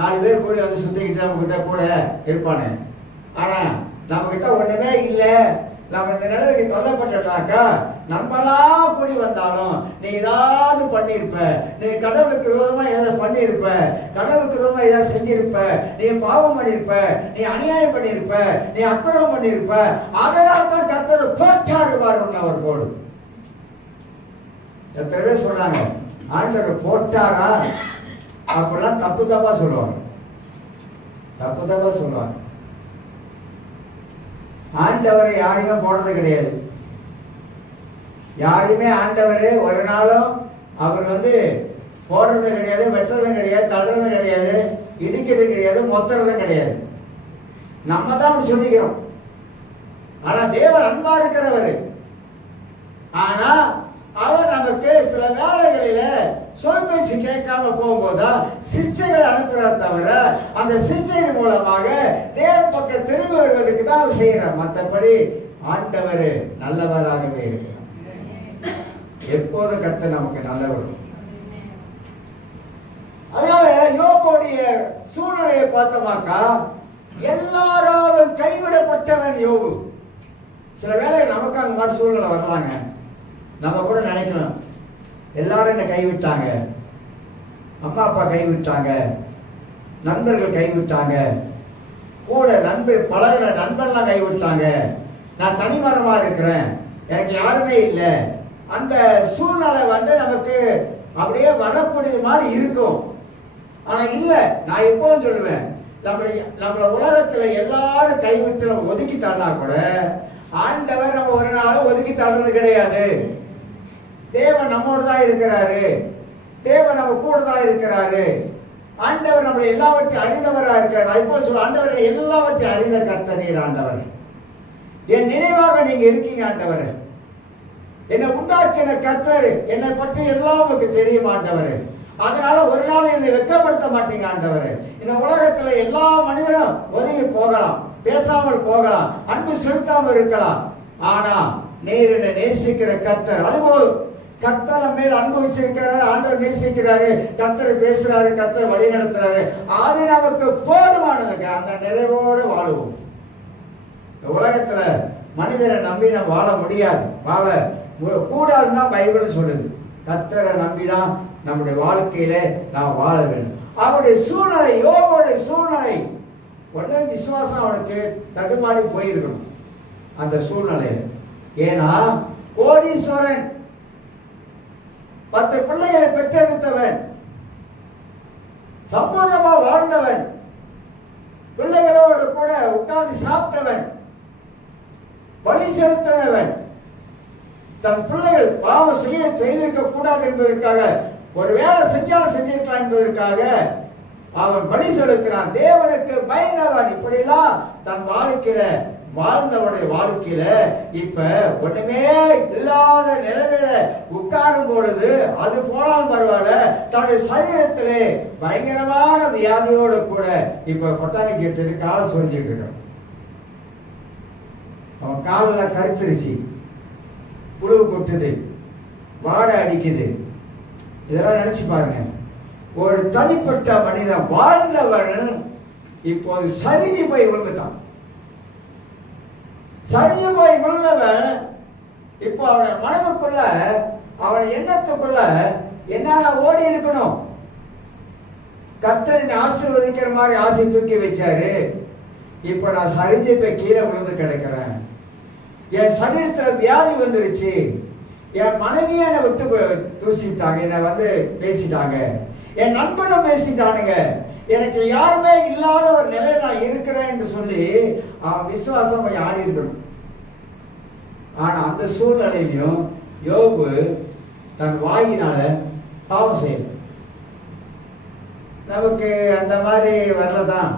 4 பேர் கூட வந்து சுத்திக்கிட்டு நம்ம கிட்ட கூட இருப்பானு. ஆனா நம்ம கிட்ட ஒண்ணுமே இல்லை, நம்ம இந்த நிலைக்கு தள்ளப்பட்டாக்கா நம்மளாம் கூடி வந்தாலும் நீ ஏதாவது பண்ணியிருப்ப, நீ கடவுளுக்கு விரோதமா ஏதாவது பண்ணியிருப்ப, கடவுளுக்கு விரோதமா ஏதாவது செஞ்சிருப்ப, நீ பாவம் பண்ணியிருப்ப, நீ அநியாயம் பண்ணியிருப்ப, நீ அக்கிரமம் பண்ணியிருப்ப, அதனால தான் கர்த்தர் போட்டாடுவார் அவர் போடு. எத்தனை பேர் சொல்றாங்க ஆண்டவர் போட்டாரா? அப்படிலாம் தப்பு தப்பா சொல்லுவாங்க, தப்பு தப்பா சொல்லுவாங்க. ஆண்டவரை யாரையுமே போடுறது கிடையாது. யாரையுமே ஆண்டவரே ஒரு நாளும் அவர் போடுறது கிடையாது, வெட்டுறதும் கிடையாது, தள்ளுறதும் கிடையாது, இடிக்கிறது கிடையாது, மொத்துறதும் கிடையாது. நம்ம தான் சொல்லிக்கிறோம். ஆனா தேவன் அன்பா இருக்கிறவர். ஆனா அவர் நமக்கு சில வேலைகளில சொல் பேச்சு கேட்காம போகும்போதுதான் சிக்ஷைகளை அனுப்புறார் தவிர, அந்த சிக்ஷையின் மூலமாக தேவன் பக்கம் திரும்பி வருவதற்கு தான் அவர் செய்யறார். மற்றபடி ஆண்டவர் நல்லவராகவே இருக்கிறார். எப்போது கர்த்தர் நமக்கு நல்லவர். அதனால யோபுடைய சூழ்நிலையை பார்த்தோமாக்கா, எல்லாராலும் கைவிடப்பட்டவன் யோபு. சில வேளை நமக்கு அந்த மாதிரி சூழ்நிலை வரலாங்க. நம்ம கூட நினைக்கணும், எல்லாரும் என்ன கைவிட்டாங்க, அம்மா அப்பா கைவிட்டாங்க, நண்பர்கள் கைவிட்டாங்க, கூட பழகின நண்பர்லாம் கைவிட்டாங்க, நான் தனிமரமா இருக்கிறேன், எனக்கு யாருமே இல்லை. அந்த சூழ்நிலை நமக்கு அப்படியே வரக்கூடிய மாதிரி இருக்கும். ஆனா இல்ல, நான் எப்பவும் சொல்லுவேன், நம்மள உலகத்துல எல்லாரும் கைவிட்டு நம்ம ஒதுக்கி தள்ளா கூட ஆண்டவர் நம்ம ஒரு நாள் ஒதுக்கி தள்ளுறது கிடையாது. தேவன் நம்மோடு தான் இருக்கிறாரு, தேவன் நம்ம கூட தான் இருக்கிறாரு. ஆண்டவர் நம்மளை எல்லாவற்றையும் அறிந்தவரா இருக்கிறார். இப்போ சொல்ல, ஆண்டவர் எல்லாவற்றையும் அறிந்த கர்த்தர் நீர் ஆண்டவர். என் நினைவாக நீங்க இருக்கீங்க ஆண்டவர். என்னை உண்டாக்கின கர்த்தர், என்னை பற்றி எல்லாம் உங்களுக்கு தெரியும் ஆண்டவர். அதனால ஒரு நாள் என்னை வெட்கப்படுத்த மாட்டீங்க ஆண்டவர். இந்த உலகத்துல எல்லா மனிதரும் ஒதுங்கி போகலாம், பேசாமல் போகலாம், அன்பு செலுத்தாமல் இருக்கலாம். ஆனா நீர் என்னை நேசிக்கிற கர்த்தர். அதுபோல் கர்த்தர் நம்ம மேல் அன்பு வச்சிருக்கிறாரு, ஆண்டவர் நேசிக்கிறாரு, கர்த்தர் பேசுறாரு, கர்த்தர் வழி நடத்துறாரு. அது நமக்கு போதுமானதுங்க. அந்த நிறைவோடு வாழுவோம். இந்த உலகத்துல மனிதரை நம்பி நம்ம வாழ முடியாது, வாழ கூடாதுன்னா பைபிள் சொல்லுது. கர்த்தரை நம்பிதான் நம்முடைய வாழ்க்கையில நாம் வாழ வேண்டும். அவருடைய சூழ்நிலை, யோபுடைய சூழ்நிலை, உடனே விசுவாசம் அவனுக்கு தடுமாறி போயிருக்கணும் அந்த சூழ்நிலையில. ஏன்னா கோடீஸ்வரன், 10 பிள்ளைகளை பெற்றெடுத்தவன், சம்பூர்ணமா வாழ்ந்தவன், பிள்ளைகளோடு கூட உட்கார்ந்து சாப்பிட்டவன், வழி செலுத்தினவன், தன் பிள்ளைகள் பாவம் செய்திருக்க கூடாது என்பதற்காக, ஒரு வேலை செஞ்சாலும் செஞ்சிருக்கலாம் என்பதற்காக அவன் பலி செலுத்தினான். தேவனுக்கு பயந்தவன். இப்படிலாம் தன் வாழ்க்கையில வாழ்ந்தவனுடைய வாழ்க்கையில இப்ப ஒண்ணுமே இல்லாத நிலைமையில உட்காரும் பொழுது, அது போனாலும் பரவாயில்ல, தன்னுடைய சரீரத்திலே பயங்கரமான வியாதியோடு கூட இப்ப கொட்டாங்கி சேர்த்துட்டு காலை சொரிஞ்சிட்டு இருக்கான். அவன் காலில் கருத்துருச்சு, புழு கொட்டுது, வாடை அடிக்குது. இதெல்லாம் நினைச்சு பாருங்க. ஒரு தனிப்பட்ட மனிதன் வாழ்ந்தவன் இப்போது சரிஞ்சு போய் விழுந்துட்டான். சரிஞ்சு போய் விழுந்தவன் இப்போ அவனை மனதுக்குள்ள, அவனை எண்ணத்துக்குள்ள என்னால ஓடி இருக்கணும், கர்த்தர் ஆசீர்வதிக்கிற மாதிரி ஆசை தூக்கி வச்சாரு. இப்ப நான் சரிஞ்சு போய் கீழே விழுந்து கிடக்கிறேன். என் சரீரத்துல வியாதி வந்துருச்சு, என் மனைவியை என்னை விட்டு தூசிட்டாங்க, என்னை பேசிட்டாங்க, என் நண்பனும் பேசிட்டானுங்க, எனக்கு யாருமே இல்லாத ஒரு நிலையில நான் இருக்கிறேன் என்று சொல்லி அவன் விசுவாசம் ஆடி இருக்கணும். ஆனா அந்த சூழ்நிலையிலும் யோபு தன் வாயினால பாவம் செய்யல. நமக்கு அந்த மாதிரி வரலதான்,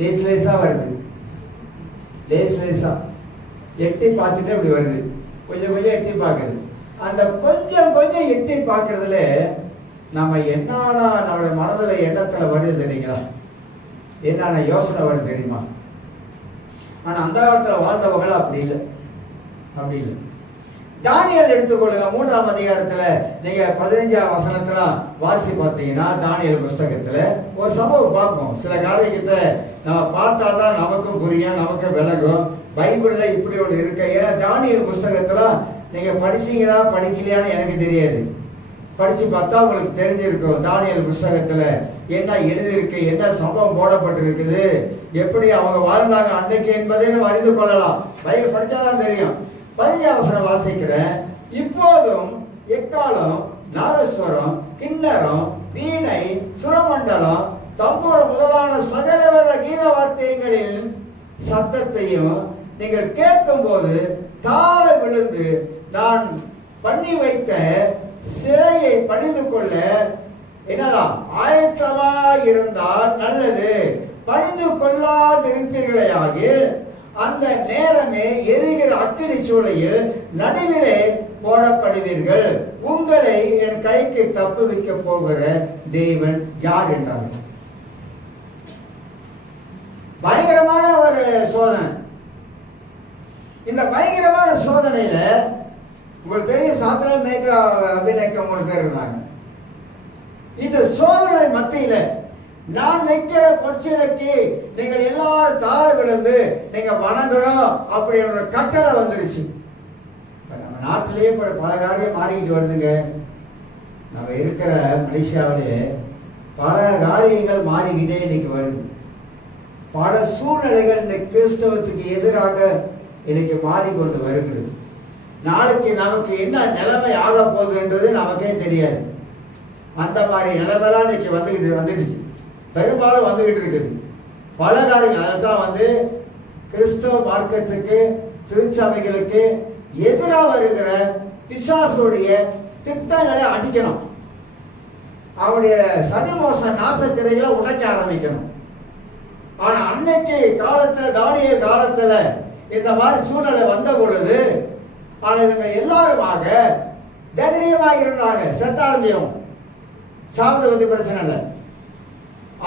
லேஸ் லேசா வருது, லேஸ் லேசா எட்டி பார்த்துட்டு அப்படி வருது, கொஞ்சம் கொஞ்சம் எட்டி பார்க்குது. அந்த கொஞ்சம் கொஞ்சம் எட்டி பார்க்கறதுல நம்ம என்னன்னா நம்மளுடைய மனதில் எண்ணத்துல வருது தெரியுங்களா, என்னென்ன யோசனை வருது தெரியுமா? ஆனா அந்த காலத்துல வாழ்ந்தவர்கள் அப்படி இல்லை, அப்படி இல்லை. தானியல் எடுத்துக்கொள்ளுங்க, 3ஆம் அதிகாரத்துல நீங்க 15ஆம் வசனத்துல வாசி பார்த்தீங்கன்னா, தானியல் புஸ்தகத்துல ஒரு சம்பவம் பார்ப்போம். சில காரியத்தை நம்ம பார்த்தாதான் நமக்கும் புரியும், நமக்கும் விளங்கும். பைபிள்ல இப்படி ஒன்று இருக்கு. ஏன்னா தானியல் புஸ்தகத்துல நீங்க படிச்சீங்களா படிக்கலையான்னு எனக்கு தெரியாது, படிச்சு பார்த்தா உங்களுக்கு தெரிஞ்சிருக்கும். தானியல் புஸ்தகத்துல என்ன எழுதியிருக்கு, என்ன சம்பவம் போடப்பட்டிருக்குது, எப்படி அவங்க வாழ்ந்தாங்க அன்னைக்கு என்பதை நம்ம அறிந்து கொள்ளலாம். பைபிள் படிச்சாதான் தெரியும். 15ஆம் வசனம் வாசிக்கிறேன். இப்போதும் எக்காலம், நாரஸ்வரம், கிண்ணறம், வீணை, சுரமண்டலம், தம்பூரம் முதலான சகலவித கீத வாத்தியங்களின் சத்தத்தையும் நீங்கள் கேட்கும் போது தாழ விழுந்து நான் பண்ணி வைத்த சிறையை பணிந்து கொள்ள என்னதான் ஆயத்தமா இருந்தால் நல்லது. பணிந்து கொள்ளாதிருப்பீர்களாகில் அந்த நேரமே எரிகிற அக்கினி சூளையில் நடுவிலே போடப்படுவீர்கள். உங்களை என் கைக்கு தப்புவிக்க போகிற தேவன் யார் என்றார். பயங்கரமான ஒரு சோதனை. இந்த பயங்கரமான சோதனையில உங்களுக்கு தெரியும், சாத்திரா, மேகா, அபிநேக்கம் 3 பேர் இருந்தாங்க. இந்த சோதனை மத்தியில நான் வைக்கிற பொற்சிலைக்கு நீங்கள் எல்லாரும் தாழ விழுந்து நீங்க வணங்கணும் அப்படின்ற கட்டளை வந்துருச்சு. நம்ம நாட்டிலேயே பல காரியம் மாறிக்கிட்டு வருதுங்க. நம்ம இருக்கிற மலேசியாவிலே பல காரியங்கள் மாறிக்கிட்டே இன்னைக்கு வருது. பல சூழ்நிலைகள் இந்த கிறிஸ்தவத்துக்கு எதிராக இன்னைக்கு மாறிக்கொண்டு வருகிறது. நாளைக்கு நமக்கு என்ன நிலைமை ஆக போகுதுன்றது நமக்கே தெரியாது. அந்த மாதிரி நிலைமைலாம் இன்னைக்கு வந்துடுச்சு. பெரும்பாலும் வந்துகிட்டு இருக்குது பல காரியங்கள். அதுதான் கிறிஸ்தவ மார்க்கத்துக்கு திருச்சபைகளுக்கு எதிராக வருகிற பிசாசுடைய திட்டங்களை அடிக்கணும். அவருடைய சதிமோச நாசக்கிரைகளை உடைக்க ஆரம்பிக்கணும். ஆனா அன்னைக்கு காலத்துல தானியேல் காலத்துல இந்த மாதிரி சூழ்நிலை வந்த பொழுது இவங்க எல்லாருமாக தைரியமாக இருந்தாங்க. செத்தாலும் சார்ந்த பத்தி பிரச்சனை இல்லை.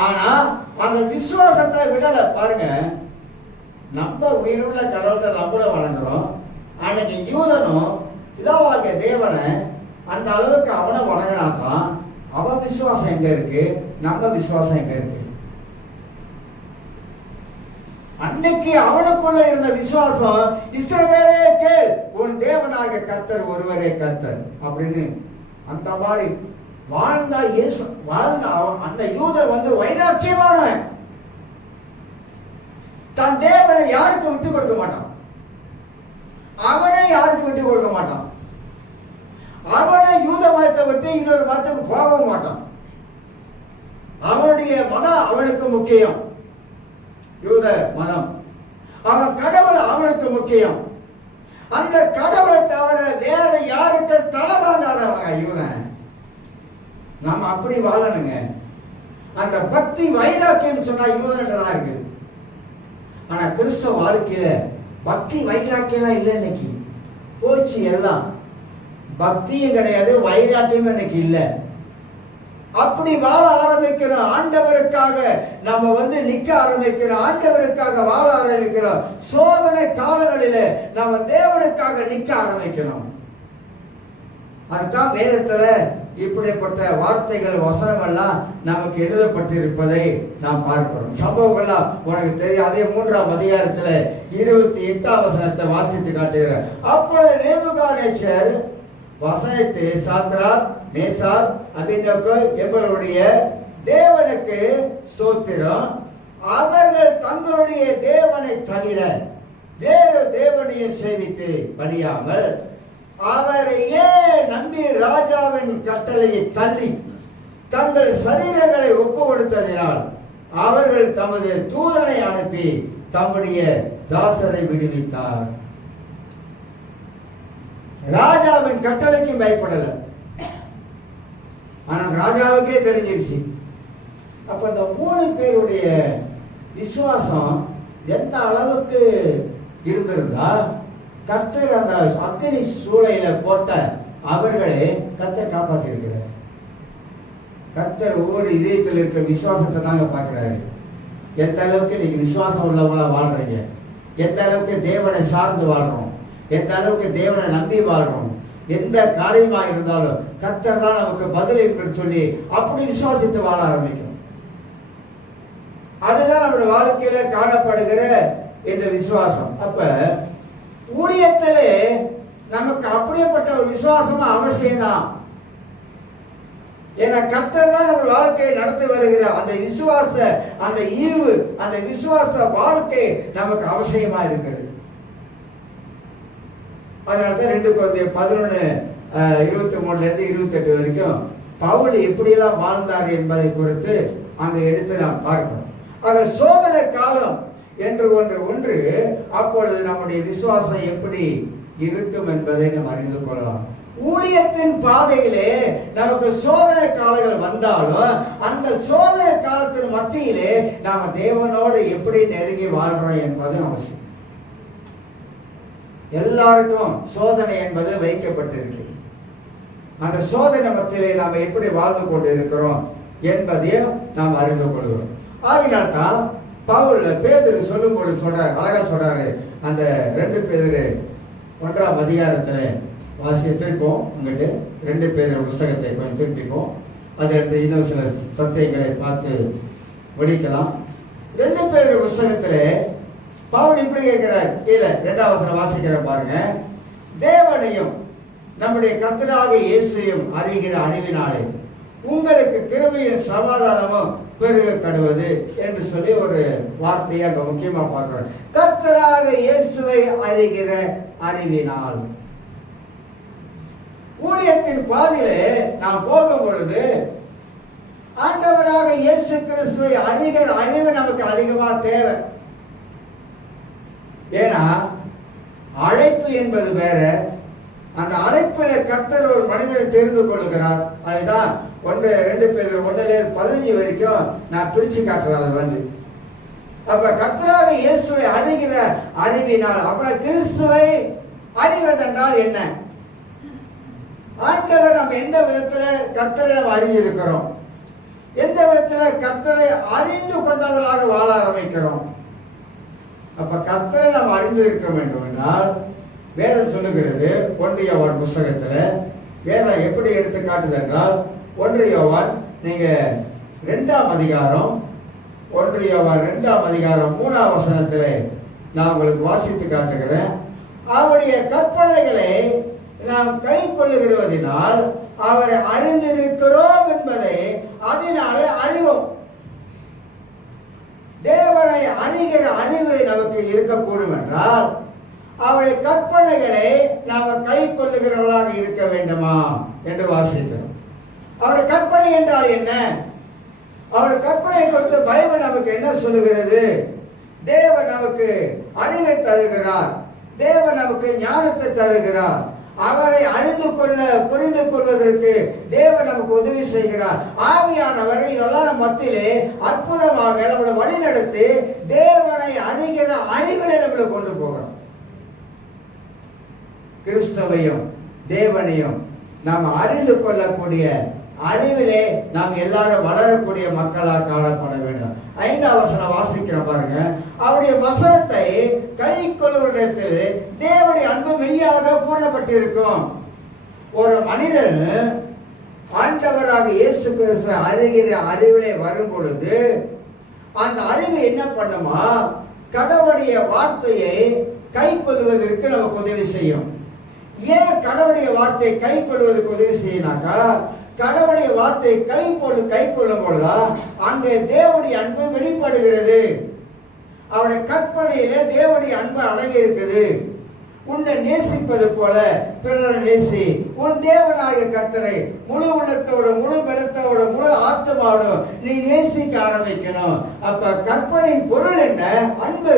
ஆனா அந்த விசுவாசத்தை விடல. பாருங்க, நம்ம உயிருள்ள கடவுளை நம்மள வணங்குறோம். அன்னைக்கு யூதனும் இதாவாகிய தேவனை அந்த அளவுக்கு அவனை வணங்கினாதான் அவன் விசுவாசம் எங்க இருக்கு, நம்ம விசுவாசம் எங்க இருக்கு? அன்னைக்கு அவனுக்குள்ள இருந்த விசுவாசம், இஸ்ரவேலே கேள், உன் தேவனாக கர்த்தர் ஒருவரே கர்த்தர் அப்படின்னு அந்த மாதிரி வாழ்ந்தா இயேசு வாழ்ந்த அந்த யூதர் வைராக்கியமானவன். தன் தேவனை யாருக்கு விட்டு கொடுக்க மாட்டான். அவனை யாருக்கு விட்டு கொடுக்க மாட்டான். அவனை யூத மதத்தை விட்டு இன்னொரு மதத்துக்கு போக மாட்டான். அவனுடைய மதம் அவனுக்கு முக்கியம். யூத மதம் அவன் கடவுள் அவனுக்கு முக்கியம். அந்த கடவுளை தவிர வேற யாருக்கு தலை வாங்காதவங்க யூதன். நாம் அப்படி வாழணுங்க. அந்த பக்தி வைராக்கியம் சொன்னா யூதன்கிட்ட தான் இருக்கு. ஆனா கிறிஸ்தவ வாழ்க்கையில பக்தி வைராக்கியம் இல்லை. இன்னைக்கு போச்சு எல்லாம். பக்தியும் கிடையாது, வைராக்கியம் இன்னைக்கு இல்லை. அப்படி வாழ ஆரம்பிக்கிறோம். ஆண்டவருக்காக நம்ம நிக்க ஆரம்பிக்கிறோம். ஆண்டவருக்காக வாழ ஆரம்பிக்கிறோம். சோதனை காலங்களில நம்ம தேவனுக்காக நிக்க ஆரம்பிக்கிறோம். அதுதான் வேதத்துல இப்படிப்பட்ட வார்த்தைகள் வசனங்கள்லாம் நமக்கு எழுதப்பட்டிருப்பதை நாம் பார்க்கிறோம். சம்பவங்கள்லாம் உனக்கு தெரியும். அதே 3ஆம் அதிகாரத்துல 28ஆம் வசனத்தை வாசித்து காட்டுகிறார். அப்பொழுது நேபுகாத்நேச்சர் வசனத்தை சாத்ராக், மேசாக், அபினோகோ என்பவருடைய தேவனுக்கு ஸ்தோத்திரம், அவர்கள் தங்களுடைய தேவனை தவிர வேறு தேவனையும் சேவித்து பணியாமல் அவரையே நம்பி ராஜாவின் கட்டளையை தள்ளி தங்கள் சரீரங்களை ஒப்பு கொடுத்ததினால் அவர்கள் தமது தூதனை அனுப்பி தம்முடைய தாசரை விடுவித்தார். ராஜாவின் கட்டளைக்கும் பயப்படல. ஆனா ராஜாவுக்கே தெரிஞ்சிருச்சு. அப்ப இந்த 3 பேருடைய விசுவாசம் எந்த அளவுக்கு இருந்திருந்தா, கர்த்தர் அந்த அக்கினி சூளையில போட்ட அவர்களை கர்த்தர் காப்பாற்றி இருக்கிறார். கர்த்தர் ஒவ்வொரு இதயத்தில் இருக்கிற விசுவாசத்தை தாங்க பார்க்கிறாரு. எந்த அளவுக்கு நீங்க விசுவாசம் உள்ளவங்களா வாழ்றீங்க, எந்த அளவுக்கு தேவனை சார்ந்து வாழ்றோம், எந்த அளவுக்கு தேவனை நம்பி வாழ்றோம். எந்த காரியமா இருந்தாலும் கர்த்தர் தான் நமக்கு பதில் என்று சொல்லி அப்படி விசுவாசித்து வாழ ஆரம்பிக்கும். அதுதான் நம்முடைய வாழ்க்கையில காணப்படுகிற இந்த விசுவாசம். அப்ப ஊழியத்திலே நமக்கு அப்படியேப்பட்ட ஒரு விசுவாசம் அவசியம் தான். ஏன்னா கர்த்தர் தான் நம்ம வாழ்க்கையை நடத்தி வருகிற அந்த விசுவாச, அந்த ஈவு, அந்த விசுவாச வாழ்க்கை நமக்கு அவசியமா இருக்கிறது. அதனால்தான் 2 கொரிந்தியர் 11:23 வரைக்கும் பவுல் எப்படியெல்லாம் வாழ்ந்தார் என்பதை குறித்து அங்க எடுத்து நாம் பார்க்கிறோம். ஆக சோதனை காலம் என்று ஒன்று அப்பொழுது நம்முடைய விசுவாசம் எப்படி இருக்கும் என்பதை நாம் அறிந்து கொள்ளலாம். ஊழியத்தின் பாதையிலே நமக்கு சோதனை காலங்கள் வந்தாலும் அந்த சோதனை காலத்தின் மத்தியிலே நாம தேவனோடு எப்படி நெருங்கி வாழ்றோம் என்பது அவசியம். எல்லாருக்கும் சோதனை என்பது வைக்கப்பட்டிருக்கு. அந்த சோதனை மத்தியிலே நாம எப்படி வாழ்ந்து கொண்டு இருக்கிறோம் என்பதையும் நாம் அறிந்து கொள்கிறோம். ஆகினால்தான் பவுல் பேதுரு சொல்லும் போது சொல்றாரு, அழகா சொல்றாரு. அந்த 2 பேதுரு 1ஆம் அதிகாரத்துல திருப்போம். உங்ககிட்ட 2 பேதுரு புஸ்தகத்தை கொஞ்சம் திருப்பிப்போம். அதை எடுத்து இன்னும் சில சத்தியங்களை பார்த்து முடிக்கலாம். 2 பேதுரு புஸ்தகத்துல பவுல் இப்படி கேட்கிறார். கீழே 2ஆம் வசனம் வாசிக்கிற பாருங்க. தேவனையும் நம்முடைய கர்த்தராகிய இயேசுவையும் அறிகிற அறிவினாலே உங்களுக்கு கிருபையும் சமாதானமும் பெருக கடுவது என்று சொல்லி ஒரு வார்த்தையை அங்க முக்கியமா பார்க்கிறோம். கர்த்தராகிய இயேசுவை அறிகிற அறிவினால். ஊழியத்தின் பாதையிலே நாம் போகும் பொழுது ஆண்டவராக இயேசு கிறிஸ்துவை அறிகிற அறிவு நமக்கு அதிகமா தேவை. ஏன்னா அழைப்பு என்பது வேற. அந்த அழைப்பில கர்த்தர் ஒரு மனிதனை தெரிந்து கொள்ளுகிறார். அதுதான் 1-2 பேர் 1:15 வரைக்கும் நான் பிரிச்சு காட்டுறேன். அது அப்ப கர்த்தராக இயேசுவை அறிகிற அறிவினால், அப்புறம் கிறிஸ்துவை அறிவதென்றால் என்ன? ஆண்டவர் நம்ம எந்த விதத்துல கர்த்தரை நம்ம அறிஞ்சிருக்கிறோம், எந்த விதத்துல கர்த்தரை அறிந்து கொண்டவர்களாக வாழ ஆரம்பிக்கிறோம். அப்ப கர்த்தரை நாம் அறிந்திருக்க வேண்டும் என்றால் வேதம் சொல்லுகிறது 1 யோவான் புஸ்தகத்துல வேதம் எப்படி எடுத்து காட்டுது என்றால் 1 யோவான் நீங்க 2ஆம் அதிகாரம் 1 யோவான் 2ஆம் அதிகாரம் 3ஆம் வசனத்துல நான் உங்களுக்கு வாசித்து காட்டுகிறேன். அவருடைய கற்பனைகளை நாம் கை கொள்ளுகிறதினால் அவரை அறிந்திருக்கிறோம் என்பதை அதனாலே அறிவோம். தேவனை அறிகிற அறிவு நமக்கு இருக்கக்கூடும் என்றால் அவருடைய கற்பனைகளை நாம் கை கொள்ளுகிறவர்களாக இருக்க வேண்டுமா என்று வாசிக்கிறோம். அவருடைய கற்பனை என்றால் என்ன? அவருடைய கற்பனை கொடுத்த பைபிள் நமக்கு என்ன சொல்லுகிறது? தேவன் நமக்கு அறிவை தருகிறார், தேவன் நமக்கு ஞானத்தை தருகிறார். அவரை அறிந்து கொள்ள புரிந்து கொள்வதற்கு தேவன் நமக்கு உதவி செய்கிறார். ஆவியானவர் இதெல்லாம் நம் மத்தியிலே அற்புதமாக நம்மளை வழி நடத்தி தேவனை அறிகிற அறிவிலை நம்மளை கொண்டு போகிறோம். கிறிஸ்தவையும் தேவனையும் நாம் அறிந்து கொள்ளக்கூடிய அறிவிலே நாம் எல்லாரும் வளரக்கூடிய மக்களாக காணப்பட வேண்டும். 5ஆம் வசனம் வாசிக்கிற பாருங்க. அவருடைய வசனத்தை கை கொள்வதிடத்தில் தேவனுடைய அன்பு மெய்யாக பூர்ணப்பட்டிருக்கும். ஒரு மனிதன் ஆண்டவராக இயேசு கிறிஸ்துவை அறிகிற அறிவிலே வரும் பொழுது அந்த அறிவு என்ன பண்ணுமா? கடவுளுடைய வார்த்தையை கை கொள்வதற்கு நமக்கு உதவி செய்யும். ஏன் கடவுளுடைய வார்த்தையை கை கொள்வதற்கு உதவி செய்யினாக்கா, கடவுளுடைய வார்த்தை கை கொள்ளும் பொழுதுதான் அங்கே தேவனுடைய அன்பு வெளிப்படுகிறது. அவருடைய கற்பனையிலே தேவனுடைய அன்பு அடங்கி இருக்குது. உன்னை நேசிப்பது போல பிறரை நேசி. உன் தேவனாகிய கர்த்தரை முழு உள்ளத்தோடு முழு பலத்தோடு முழு ஆத்மாவோடு நீ நேசிக்க ஆரம்பிக்கணும். அப்ப கற்பனையின் பொருள் என்ன? அன்பு.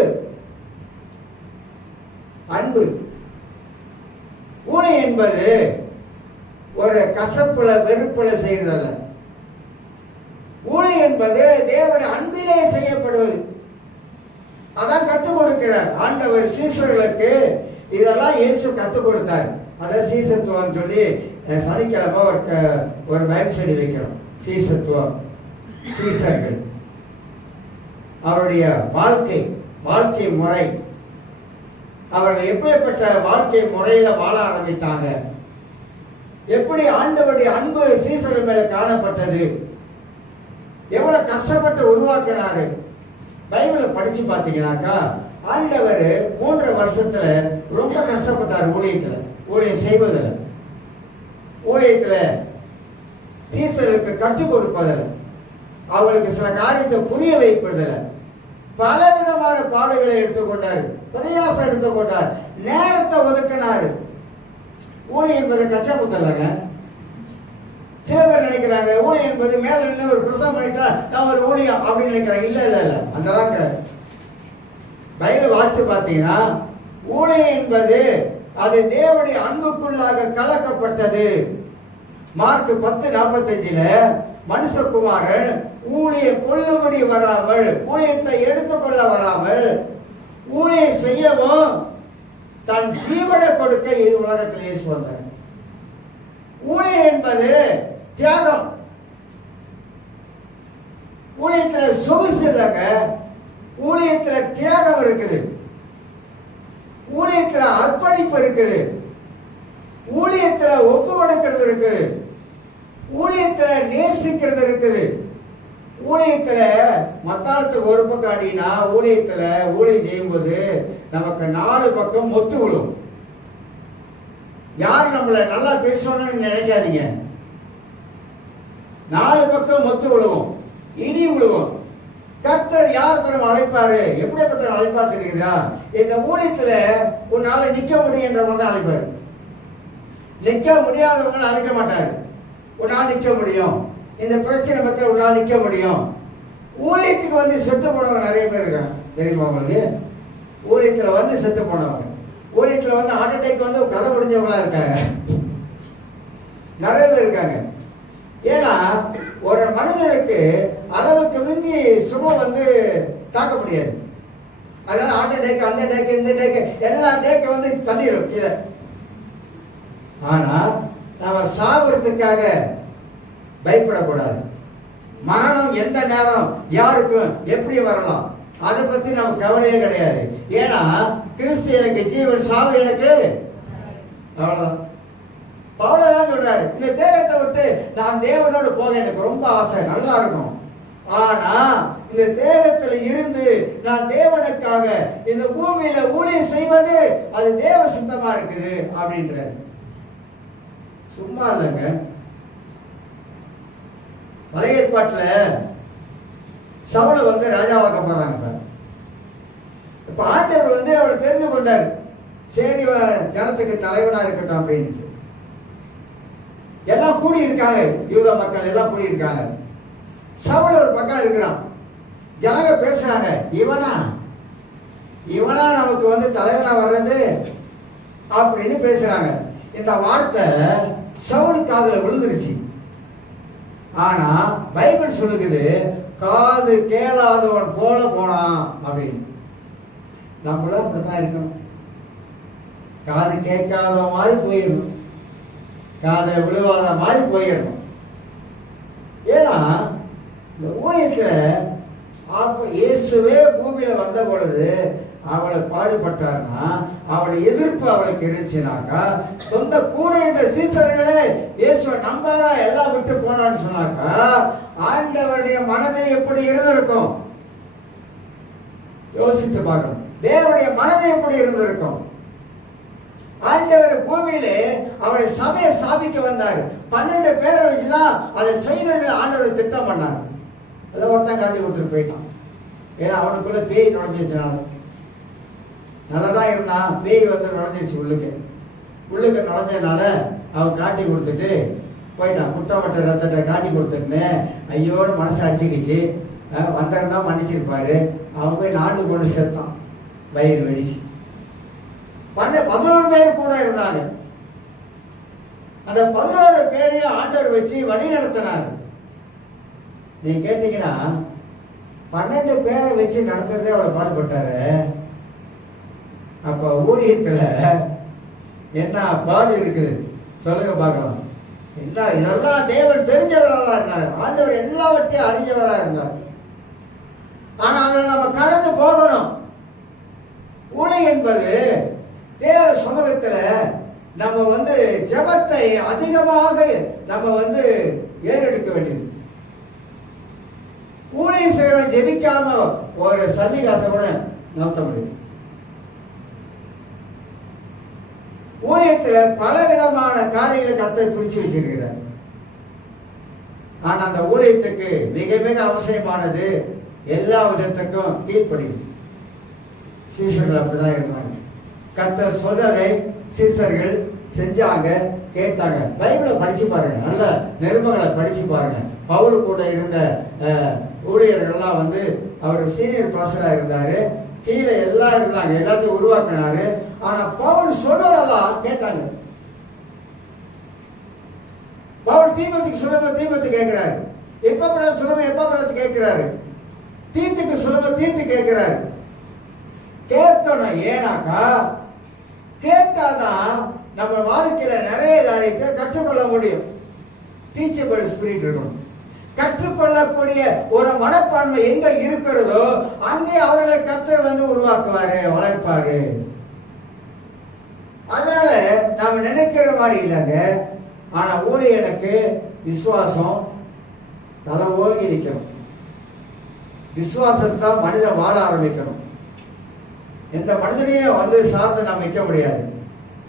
அன்பு ஊழி என்பது ஒரு கசப்புல வெறுப்புல செய்யறதல்ல. ஊழி என்பது தேவனுடைய அன்பிலே செய்யப்படுவது. அதான் கற்றுக் கொடுக்கிறார் ஆண்டவர் சீசர்களுக்கு. இதெல்லாம் இயேசு கற்றுக் கொடுத்தார். அதான் சீசத்துவம் சொல்லி சனிக்கிழமை ஒரு பைபிள் ஸ்டடி வைக்கிறோம். சீசத்துவம், சீசர்கள், அவருடைய வாழ்க்கை முறை, அவர்கள் எப்படிப்பட்ட வாழ்க்கை முறையில வாழ ஆரம்பித்தாங்க, எப்படி ஆண்டவருடைய அன்பு சீசர்கள் மேல காணப்பட்டது, எவ்வளவு கஷ்டப்பட்டு உருவாக்கினாரு. பைபிளை படிச்சு பார்த்தீங்கன்னாக்கா ஆண்டவர் 3 வருஷத்துல ரொம்ப கஷ்டப்பட்டார். ஊழியம் செய்வதில், ஊழியத்துல சீசர்களுக்கு கற்றுக் கொடுப்பதில், அவளுக்கு சில காரியத்தை புரிய வைப்பதில் பல விதமான பாடுகளை எடுத்துக்கொண்டார், பிரயாசம் எடுத்துக்கொண்டார், நேரத்தை ஒதுக்கினார். ஊழியம் என்பது கச்சா புத்தலங்க. சில பேர் நினைக்கிறாங்க ஊழியம் என்பது மேல நின்று ஒரு பிரசவம் பண்ணிட்டா நான் ஒரு ஊழியம் அப்படின்னு நினைக்கிறாங்க. இல்ல இல்ல இல்ல, அங்கதாங்க பைபிள் வாசித்து பார்த்தீங்கன்னா ஊழியம் என்பது அது தேவனுடைய அன்புக்குள்ளாக கலக்கப்பட்டது. மார்க் 10:45 மனுஷகுமாரன் ஊழியம் கொள்ளும்படி வராமல், ஊழியத்தை எடுத்துக்கொள்ள வராமல், ஊழியம் செய்யவும் தன் ஜீவனை கொடுக்க இது உலகத்தில் இயேசு வந்தார். ஊழியம் என்பது தியாகம். ஊழியத்துல சொகுசு இல்லைங்க, ஊழியத்துல தியாகம் இருக்குது, ஊழியத்துல அர்ப்பணிப்பு இருக்குது, ஊழியத்துல ஒப்பு கொடுக்கிறது இருக்குது, ஊழியத்துல நேசிக்கிறது இருக்குது. ஊழியத்துல மத்தாளத்துக்கு ஒரு பக்கம் அடினா ஊழியத்துல ஊழியம் செய்யும்போது நமக்கு 4 பக்கம் மொத்து விழும். யார் நம்மள நல்லா பேசணும்னு நினைக்காதீங்க. 4 பக்கம் மொத்து விழுவோம், இடி விழுவோம். கர்த்தர் யார் தரம் அழைப்பாரு, எப்படிப்பட்ட அழைப்பாரு தெரியுதா? இந்த ஊழியத்துல உன்னால நிக்க முடியுன்றவங்க தான் அழைப்பாரு. நிக்க முடியாதவங்க அழைக்க மாட்டாரு. உன்னால் நிக்க முடியும், இந்த பிரச்சனை பற்றி உன்னால் நிற்க முடியும். ஊழியத்துக்கு வந்து செத்து போனவங்க நிறைய பேர் இருக்காங்க, தெரியுமா உங்களுக்கு? ஊழியத்தில் வந்து செத்து போனவங்க, ஊழியத்தில் வந்து ஹார்ட் அட்டாக் வந்து கதை முடிஞ்சவங்களா இருக்காங்க, நிறைய பேர் இருக்காங்க. ஏன்னா ஒரு மனிதனுக்கு அளவுக்கு மிஞ்சி சுகம் வந்து தாக்க முடியாது. அதனால ஹார்ட் அட்டாக், அந்த அட்டாக், இந்த அட்டாக், எல்லா அட்டாக் வந்து தள்ளிடும் கீழே. ஆனா நம்ம சாகுறதுக்காக பயப்படக்கூடாது. மரணம் எந்த நேரம் யாருக்கும் எப்படி வரலாம் அதை பத்தி நம்ம கவலையே கிடையாது. ஏன்னா கிறிஸ்து எனக்கு ஜீவன், சாவு எனக்கு அவ்வளவுதான். பவுலதான் சொல்றாரு, இந்த தேகத்தை விட்டு நான் தேவனோடு போக எனக்கு ரொம்ப ஆசை, நல்லா இருக்கும். ஆனா இந்த தேகத்துல இருந்து நான் தேவனுக்காக இந்த பூமியில ஊழியம் செய்வது அது தேவ சித்தமா இருக்குது அப்படின்றாரு. சும்மா இல்லைங்க. பழைய ஏற்பாட்டுல சவுலை வந்து ராஜாவாக்க போறாங்க. இப்ப ஆண்டவர் வந்து அவரை தெரிந்து கொண்டாரு, சரி ஜனத்துக்கு தலைவனா இருக்கட்டும் அப்படின்னு. எல்லாம் கூடி இருக்காங்க, யூதா மக்கள் எல்லாம் கூடி இருக்காங்க. சவுல் ஒரு பக்கம் இருக்கிறான். ஜனங்க பேசுறாங்க, இவனா இவனா நமக்கு வந்து தலைவனா வர்றது அப்படின்னு பேசுறாங்க. இந்த வார்த்தை சவுல் காதுல விழுந்துருச்சு. ஆனா பைபிள் சொல்லுது, காது கேளாதவன் போல போனான் அப்படின்னு. நம்மளும் அப்படித்தான் இருக்கணும். காது கேட்காத மாதிரி போயிடணும், காதுல விழுவாத மாதிரி போயிடணும். ஏன்னா இந்த ஊழியத்துல இயேசுவே பூமியில வந்த பொழுது அவளை பாடுபட்டார்னா, அவளை எதிர்ப்பு அவளுக்கு இருந்துச்சுனாக்கா, சொந்த கூட இந்த சீசர்களே இயேசுவை நம்பாதா எல்லாம் விட்டு போனான்னு சொன்னாக்கா, ஆண்டவருடைய மனதை எப்படி இருந்திருக்கும் யோசித்து பார்க்கணும். தேவனுடைய மனதை எப்படி இருந்திருக்கும்? ஆண்டவர் பூமியிலே அவரை சபையை சாபிக்க வந்தார். 12 பேரை வச்சுதான் அதை செய்யணும்னு ஆண்டவர் திட்டம் பண்ணார். அதில் ஒருத்தன் காட்டி கொடுத்துட்டு போயிட்டான். ஏன்னா அவனுக்குள்ள பேய் நுழைஞ்சிருச்சுனால. நல்லதான் இருந்தான், பேய் வந்து நுழைஞ்சிருச்சு உள்ளுக்கு நுழைஞ்சதுனால அவன் காட்டி கொடுத்துட்டு போயிட்டான். முட்டை ரத்தத்தை காட்டி கொடுத்துட்டு ஐயோன்னு மனசு அடிச்சுக்கிச்சு. வந்திருந்தா மன்னிச்சிருப்பாரு. அவன் போய் நாட்டு கொண்டு சேர்த்தான், வயிறு வெடிச்சு. 11 பேர் கூட இருந்தாங்க. அந்த 11 பேரையும் ஆண்டவர் வச்சு வழி நடத்தினார். நீங்க கேட்டீங்கன்னா 12 பேரை வச்சு நடத்துறதே அவ்வளவு பாடுபட்டாரு. அப்ப ஊழியத்துல என்ன பாடு இருக்குது சொல்லுங்க பார்க்கலாம். இதெல்லாம் தேவன் தெரிஞ்சவராக இருந்தார். ஆண்டவர் எல்லாவற்றையும் அறிஞ்சவராக இருந்தார். ஆனா அதில் நம்ம கடந்து போகணும். ஊழியம் என்பது தேவ சமூகத்துல நம்ம வந்து ஜெபத்தை அதிகமாக நம்ம வந்து ஏறெடுக்க வேண்டியது. ஊழியம் செய்வன் ஜெபிக்காம ஒரு சல்லிகாசை கூட நோத்த முடியும். ஊழியத்துல பல விதமான காரியங்களை கர்த்தர் குறிச்சு வச்சிருக்கிறார். ஆனா அந்த ஊழியத்துக்கு மிக மிக அவசியமானது எல்லா விதத்துக்கும் கீழ்ப்படியும். சீசர்கள் அப்படிதான் இருந்தாங்க. கர்த்தர் சொல்றதை சீசர்கள் செஞ்சாங்க, கேட்டாங்க. பைபிளை படிச்சு பாருங்க, நல்ல நிருபங்களை படிச்சு பாருங்க. பவுல் கூட இருந்த ஊழியர்கள்லாம் வந்து அவர் சீனியர் பாஸ்டரா இருந்தாரு, கீழே எல்லாம் இருந்தாங்க, எல்லாத்தையும் உருவாக்கினாரு. ஆனா பவுல் சொல்றதெல்லாம் கேட்டாங்க. பவுல் தீமோத்தேயுக்கு சொல்லும்போது தீமோத்தேயு கேட்கிறாரு, எப்ப சொல்லும்போது எப்ப கேட்கிறாரு, தீத்துக்கு சொல்லும்போது தீத்து கேட்கிறாரு. கேட்கணும். ஏனாக்கா கேட்டாதான் நம்ம வாழ்க்கையில நிறைய காரியத்தை கற்றுக்கொள்ள முடியும். டீச்சபிள் ஸ்பிரிட் இருக்கணும். கற்றுக்கொள்ளக்கூடிய ஒரு மனப்பான்மை எங்க இருக்கிறதோ அங்கே அவர்களை கர்த்தர் வந்து உருவாக்குவாரு, வளர்ப்பாரு. அதனால நாம நினைக்கிற மாதிரி இல்லைங்க. ஆனா ஊழியனுக்கு விசுவாசம் தலை ஓங்கி நிற்கணும். விசுவாசத்தான் மனிதன் வாழ ஆரம்பிக்கணும். எந்த மனிதனையும் வந்து சார்ந்து நாம் வைக்க முடியாது.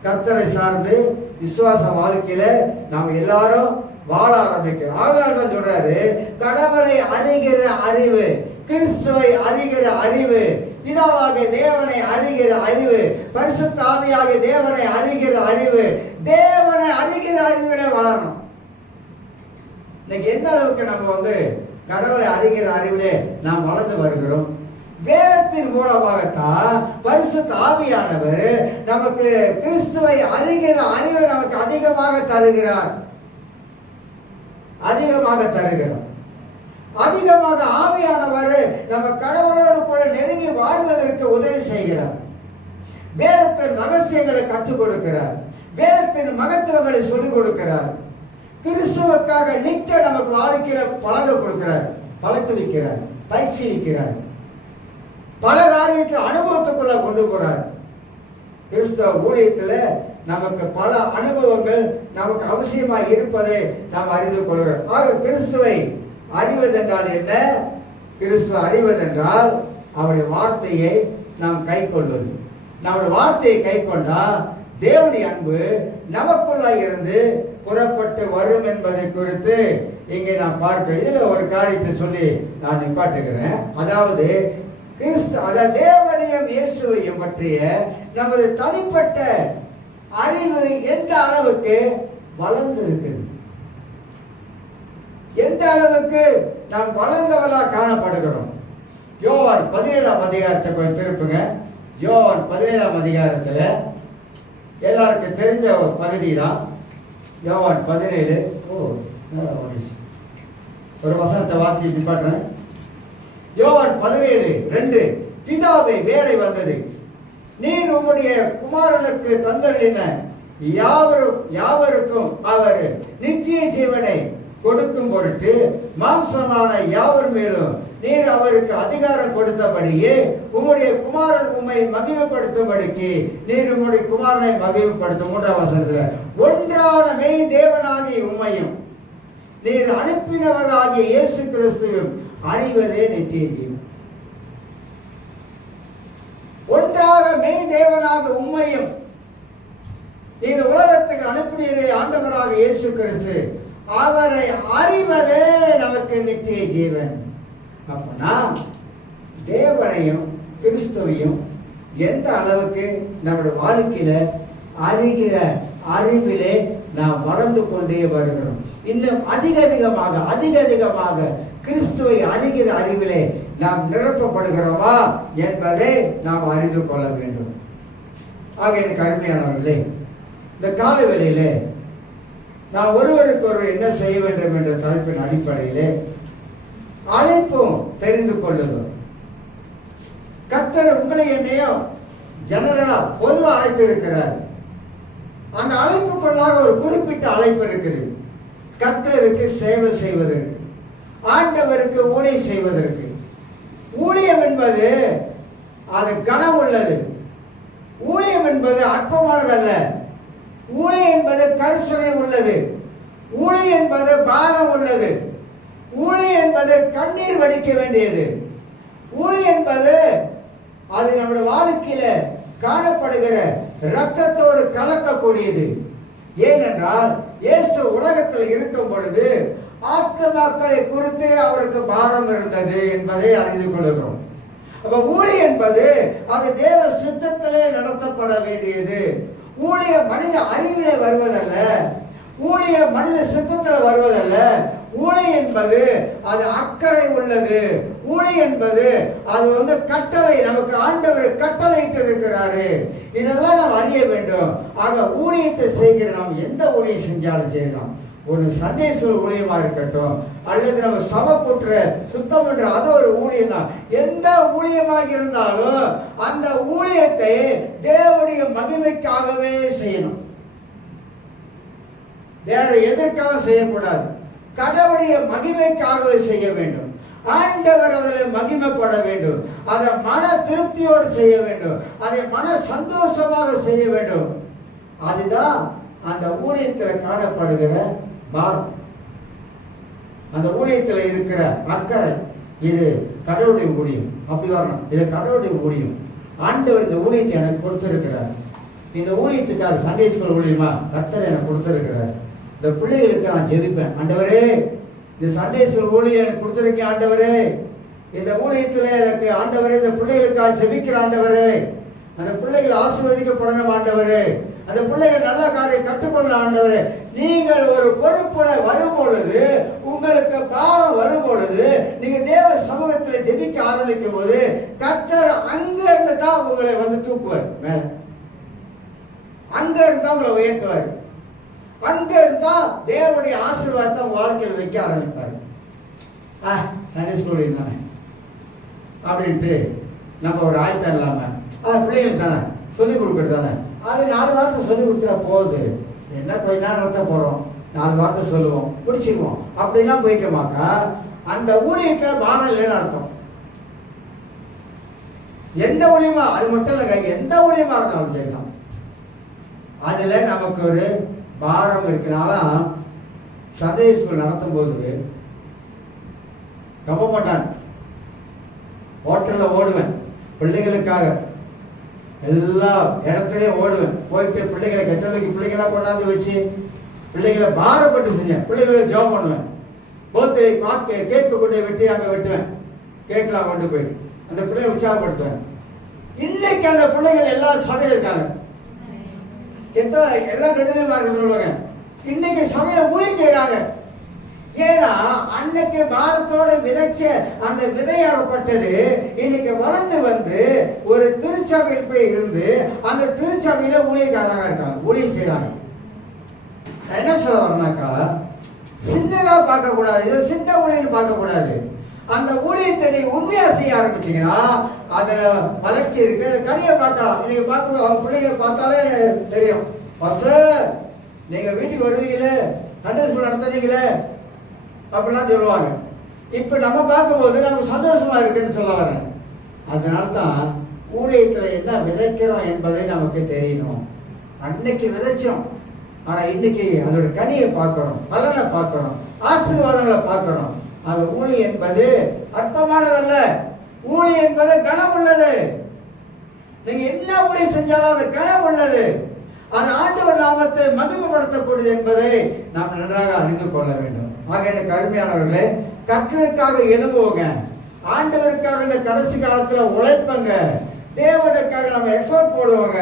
கர்த்தரை சார்ந்து விசுவாச வாழ்க்கையில நாம் எல்லாரும் வாழ ஆரம்பிக்கிறோம். அதனால்தான் சொல்றாரு, கடவுளை அறிகிற அறிவு, கிறிஸ்துவை அறிகிற அறிவு, பிதாவாக தேவனை அறிகிற அறிவு, பரிசுத்த ஆவியாக தேவனை அறிகிற அறிவு, தேவனை அறிகிற அறிவிலே வளரணும். இன்னைக்கு எந்த அளவுக்கு நம்ம கடவுளை அறிகிற அறிவிலே நாம் வளர்ந்து வருகிறோம்? வேதத்தின் மூலமாகத்தான் பரிசுத்த ஆவியானவர் நமக்கு கிறிஸ்துவை அறிகிற அறிவை நமக்கு அதிகமாக தருகிறார். அதிகமாக ஆவியானவர் நம்ம கடவுளோடு கூட நெருங்கி வாழ்வதற்கு உதவி செய்கிறார். வேதத்தின் ரகசியங்களை கற்றுக் கொடுக்கிறார். வேதத்தின் மகத்துவங்களை சொல்லிக் கொடுக்கிறார். கிறிஸ்துவுக்காக நிற்க நமக்கு வாழ்க்கையில பழக்க வைக்கிறார், பயிற்சிக்கிறார். பல காரியத்தை அனுபவத்துக்குள்ள கொண்டு போறார். கிறிஸ்தவ ஊழியத்துல நமக்கு பல அனுபவங்கள் நமக்கு அவசியமாக இருப்பதை நாம் அறிந்து கொள்கிறோம். ஆக கிறிஸ்துவை அறிவதென்றால் என்ன? கிறிஸ்துவ அறிவதென்றால் அவருடைய வார்த்தையை நாம் கை கொள்வது. நம்முடைய வார்த்தையை கை கொண்டா தேவனுடைய அன்பு நமக்குள்ள இருந்து புறப்பட்டு வரும் என்பதை குறித்து இங்கே நாம் பார்க்க. இதுல ஒரு காரியத்தை சொல்லி நான் நிப்பாட்டுகிறேன். அதாவது தேவனையும் இயேசுவையும் பற்றிய நமது தனிப்பட்ட அறிவு எந்த அளவுக்கு வளர்ந்து இருக்குது, எந்த அளவுக்கு நாம் வளர்ந்தவளா காணப்படுகிறோம். யோவான் 17ஆம் அதிகாரத்தை கொஞ்சம் திருப்புங்க. யோவான் 17ஆம் அதிகாரத்துல எல்லாருக்கும் தெரிஞ்ச ஒரு பகுதி தான் யோவான் 17. ஒரு வசனத்தை வாசி நிப்பாட்டுறேன். யோவான் 17:2. பிதாவை வேலை வந்தது, நீர் உம்முடைய குமாரனுக்கு தந்தளின யாவருக்கும் அவர் நித்திய ஜீவனை கொடுக்கும் பொருட்டு மாம்சமான யாவர் மேலும் நீர் அவருக்கு அதிகாரம் கொடுத்தபடியே உம்முடைய குமாரன் உம்மை மகிமைப்படுத்தும்படிக்கு நீர் உம்முடைய குமாரனை மகிமைப்படுத்தும். 3ஆம் வசனத்துல, ஒன்றான மெய் தேவனாகிய உம்மையும் நீர் அனுப்பினவராகிய இயேசு கிறிஸ்துவும் அறிவதே நித்திய ஜீவன். ஒன்றாக மெய் தேவனாக உம்மையும் நீர் உலகத்துக்கு அனுப்பினீரே ஆண்டவராக இயேசு கிறிஸ்து, அவரை அறிவதே நமக்கு நித்திய ஜீவன். அப்பனா தேவனையும் கிறிஸ்துவையும் எந்த அளவுக்கு நம்முடைய வாழ்க்கையில அறிகிற அறிவிலே நாம் வளர்ந்து கொண்டே வருகிறோம். இன்னும் அதிகமாக கிறிஸ்துவை அறிகிற அறிவிலே நாம் நிரப்பப்படுகிறோமா என்பதை நாம் அறிந்து கொள்ள வேண்டும். ஆக எனக்கு அருமையானவர்களே, இந்த காலவெளியிலே நாம் ஒருவருக்கு ஒருவர் என்ன செய்ய வேண்டும் என்ற தலைப்பின் அடிப்படையிலே அழைப்பும் தெரிந்து கொள்ளுதல். கர்த்தர் உங்களை என்னையும் ஜெனரலா பொதுவாக அழைத்து இருக்கிறார். அந்த அழைப்புக்குள்ளாக ஒரு குறிப்பிட்ட அழைப்பு இருக்குது. கர்த்தருக்கு சேவை செய்வதற்கு, ஆண்டவருக்கு ஊழியம் செய்வதற்கு. ஊழியம் என்பது அது கனம் உள்ளது. ஊழியம் என்பது அற்பமானதல்ல. ஊழியம் என்பது கரிசனை உள்ளது. ஊழியம் என்பது பாரம் உள்ளது. ஊழியம் என்பது கண்ணீர் வடிக்க வேண்டியது. ஊழியம் என்பது அது நம்முடைய வாழ்க்கையில காணப்படுகிற இரத்தத்தோடு கலக்கக்கூடியது. ஏனென்றால் இயேசு உலகத்தில் இருக்கும் பொழுது ஆத்துமாக்களை குறித்து அவருக்கு பாரம் இருந்தது என்பதை அறிந்து கொள்கிறோம். அப்ப ஊழியம் என்பது அது தேவ சித்தத்திலே நடத்தப்பட வேண்டியது. ஊழியம் மனித அறிவிலே வருவதல்ல, ஊழியம் மனித சித்தத்தில் வருவதல்ல. ஊழியம் என்பது அது அக்கறை உள்ளது. ஊழியம் என்பது அது கட்டளை, நமக்கு ஆண்டவர் கட்டளையிட்டு இருக்கிறாரு. இதெல்லாம் நாம் அறிய வேண்டும். ஆக ஊழியத்தை செய்கிற நாம் எந்த ஊழியம் செஞ்சாலும் செய்யலாம். ஒரு சண்டே ஸ்கூல் ஊழியமா இருக்கட்டும், அல்லது நம்ம சபை கூட்டுற சுத்தம் பண்ற அது ஒரு ஊழியம் தான். எந்த ஊழியமாக இருந்தாலும் அந்த ஊழியத்தை தேவனுடைய மகிமைக்காகவே செய்யணும். வேற எதற்காக செய்யக்கூடாது. கடவுளுடைய மகிமைக்காகவே செய்ய வேண்டும். ஆண்டவர் அதில் மகிமைப்பட வேண்டும். அதை மன திருப்தியோடு செய்ய வேண்டும். அதை மன சந்தோஷமாக செய்ய வேண்டும். அதுதான் அந்த ஊழியத்தில் காணப்படுகிற பாரம், அந்த ஊழியத்தில் இருக்கிற அக்கறை. இது கடவுளுடைய ஊழியம். அப்படி வரணும். இது கடவுளுடைய ஊழியம். ஆண்டவர் இந்த ஊழியத்தை எனக்கு கொடுத்திருக்கிறார். இந்த ஊழியத்துக்காக சண்டே ஸ்கூல் ஊழியமா கர்த்தர் எனக்கு கொடுத்திருக்கிறார். இந்த பிள்ளைகளுக்கு நான் ஜெபிப்பேன். ஆண்டவரே, இந்த சண்டே ஸ்கூல் ஊழியம் எனக்கு கொடுத்திருக்கேன். ஆண்டவரே, இந்த ஊழியத்தில் எனக்கு ஆண்டவரே இந்த பிள்ளைகளுக்காக ஜெபிக்கிற ஆண்டவரே, அந்த பிள்ளைகள் ஆசீர்வதிக்கப்படணும். ஆண்டவரே, அந்த பிள்ளைகள் நல்ல காரியம் கற்றுக்கொள்ள ஆண்டவரே. நீங்கள் ஒரு பொறுப்புல வரும் பொழுது, உங்களுக்கு பாவம் வரும் பொழுது, நீங்க தேவ சமூகத்தில் ஜெபிக்க ஆரம்பிக்கும் போது கர்த்தர் அங்க இருந்து தான் உங்களை வந்து தூக்குவார் மேல. அங்க இருந்தா உங்களை உயர்த்துவார். அங்க இருந்தா தேவனுடைய ஆசீர்வாதத்தை வாழ்க்கையில் வைக்க ஆரம்பிப்பாரு. ஸ்கூல் தானே அப்படின்ட்டு நம்ம ஒரு ஆயத்தம் இல்லாம பிள்ளைகளுக்கு தானே சொல்லிக் கொடுக்குறது தானே, அது 4 வார்த்தை சொல்லி கொடுத்தா போகுது, என்ன கொஞ்ச நேரம் நடத்த போறோம், 4 வார்த்தை சொல்லுவோம் முடிச்சிருவோம் அப்படிலாம் போயிட்டோமாக்கா அந்த ஊழியத்தில் பாரம் இல்லைன்னு அர்த்தம். எந்த ஊழியமா, அது மட்டும் இல்லைங்க, எந்த ஊழியமா இருந்தாலும் சரிதான், அதுல நமக்கு ஒரு பாரம் இருக்கனால சண்டே ஸ்கூல் நடத்தும் போது நம்ப மாட்டான். ஹோட்டல்ல ஓடுவேன் பிள்ளைகளுக்காக, எல்லா இடத்துலையும் ஓடுவேன். போயிட்டு பிள்ளைகளை கத்தலுக்கு பிள்ளைகளா கொண்டாந்து வச்சு பிள்ளைகளை பாரப்பட்டு செஞ்சேன். பிள்ளைகளை ஜெபம் பண்ணுவேன். பர்த்டே கேக்கு கொண்டு வெட்டி அங்கே வெட்டுவேன். கேக்கெலாம் கொண்டு போயிட்டு அந்த பிள்ளைகளை உற்சாகப்படுத்துவேன். இன்னைக்கு அந்த பிள்ளைகள் எல்லா சபையில் இருக்காங்க. எல்லா கதிலையும் சொல்லுவாங்க, இன்னைக்கு சபையில ஊழியம் செய்யறாங்க. ஏன்னா அன்னைக்கு பாரத்தோட விதைச்ச அந்த விதையாகப்பட்டது இன்னைக்கு வளர்ந்து வந்து ஒரு திருச்சபையில் போய் இருந்து அந்த திருச்சபையில ஊழியக்காரங்க இருக்காங்க, ஊழியம் செய்யறாங்க. என்ன சொல்ல வரனாக்கா, சின்னதா பார்க்க கூடாது, இது சின்ன ஊழியன்னு பார்க்க கூடாது. அந்த ஊழியத்தை நீங்க உண்மையா செய்ய ஆரம்பிச்சீங்கன்னா அதுல வளர்ச்சி இருக்கு. அந்த கனியை பார்க்கலாம். நீங்க பார்க்கும்போது அவங்க பிள்ளைங்களை பார்த்தாலே தெரியும். நீங்க வீட்டுக்கு வருவீங்களே, சண்டே ஸ்கூல் நடத்துறீங்களே அப்படிலாம் சொல்லுவாங்க. இப்ப நம்ம பார்க்கும்போது நமக்கு சந்தோஷமா இருக்குன்னு சொல்ல வரேன். அதனால்தான் ஊழியத்துல என்ன விதைக்கிறோம் என்பதை நமக்கு தெரியணும். அன்னைக்கு விதைச்சோம், ஆனா இன்னைக்கு அதோட கனியை பார்க்கிறோம், பலனை பார்க்கிறோம், ஆசீர்வாதங்களை பார்க்கிறோம். அது ஊழி என்பது அற்பமானதல்ல, ஊழி என்பது கனம் உள்ளது. நீங்க என்ன ஊழி செஞ்சாலும் அது கனம் உள்ளது. அது ஆண்டவர் நாமத்தை மகிமைப்படுத்தக்கூடியது என்பதை நாம் நன்றாக அறிந்து கொள்ள வேண்டும். ஆக எனக்கு அருமையானவர்களே, கர்த்தருக்காக எழும்புவோங்க, ஆண்டவருக்காக இந்த கடைசி காலத்துல உழைப்பங்க, தேவனுக்காக நம்ம எஃபோர்ட் போடுவோங்க,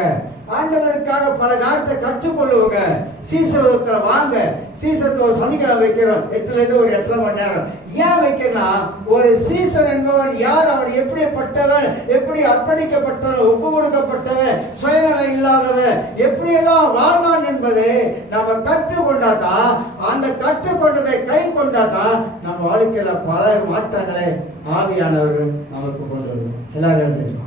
ஆண்டவருக்காக பல காரியத்தை கற்றுக்கொள்ளுவோங்க. சீசத்துல வாங்க, சீசத்தை ஒரு சனிக்கிழமை வைக்கிறோம், 8ல இருந்து ஒரு 8.5 மணி நேரம். ஏன் வைக்கணும்? ஒரு சீசன் என்பவன் யார், அவன் எப்படிப்பட்டவன், எப்படி அர்ப்பணிக்கப்பட்டவன், ஒப்பு கொடுக்கப்பட்டவன், சுயநலம் இல்லாதவன், எப்படி எல்லாம் வாழ்ந்தான் என்பதை நம்ம கற்றுக்கொண்டாதான், அந்த கற்றுக்கொண்டதை கை கொண்டாதான் நம்ம வாழ்க்கையில பல மாற்றங்களை ஆவியானவர்கள் நமக்கு கொண்டு வருவோம். எல்லாரும் எழுதுகிறோம்.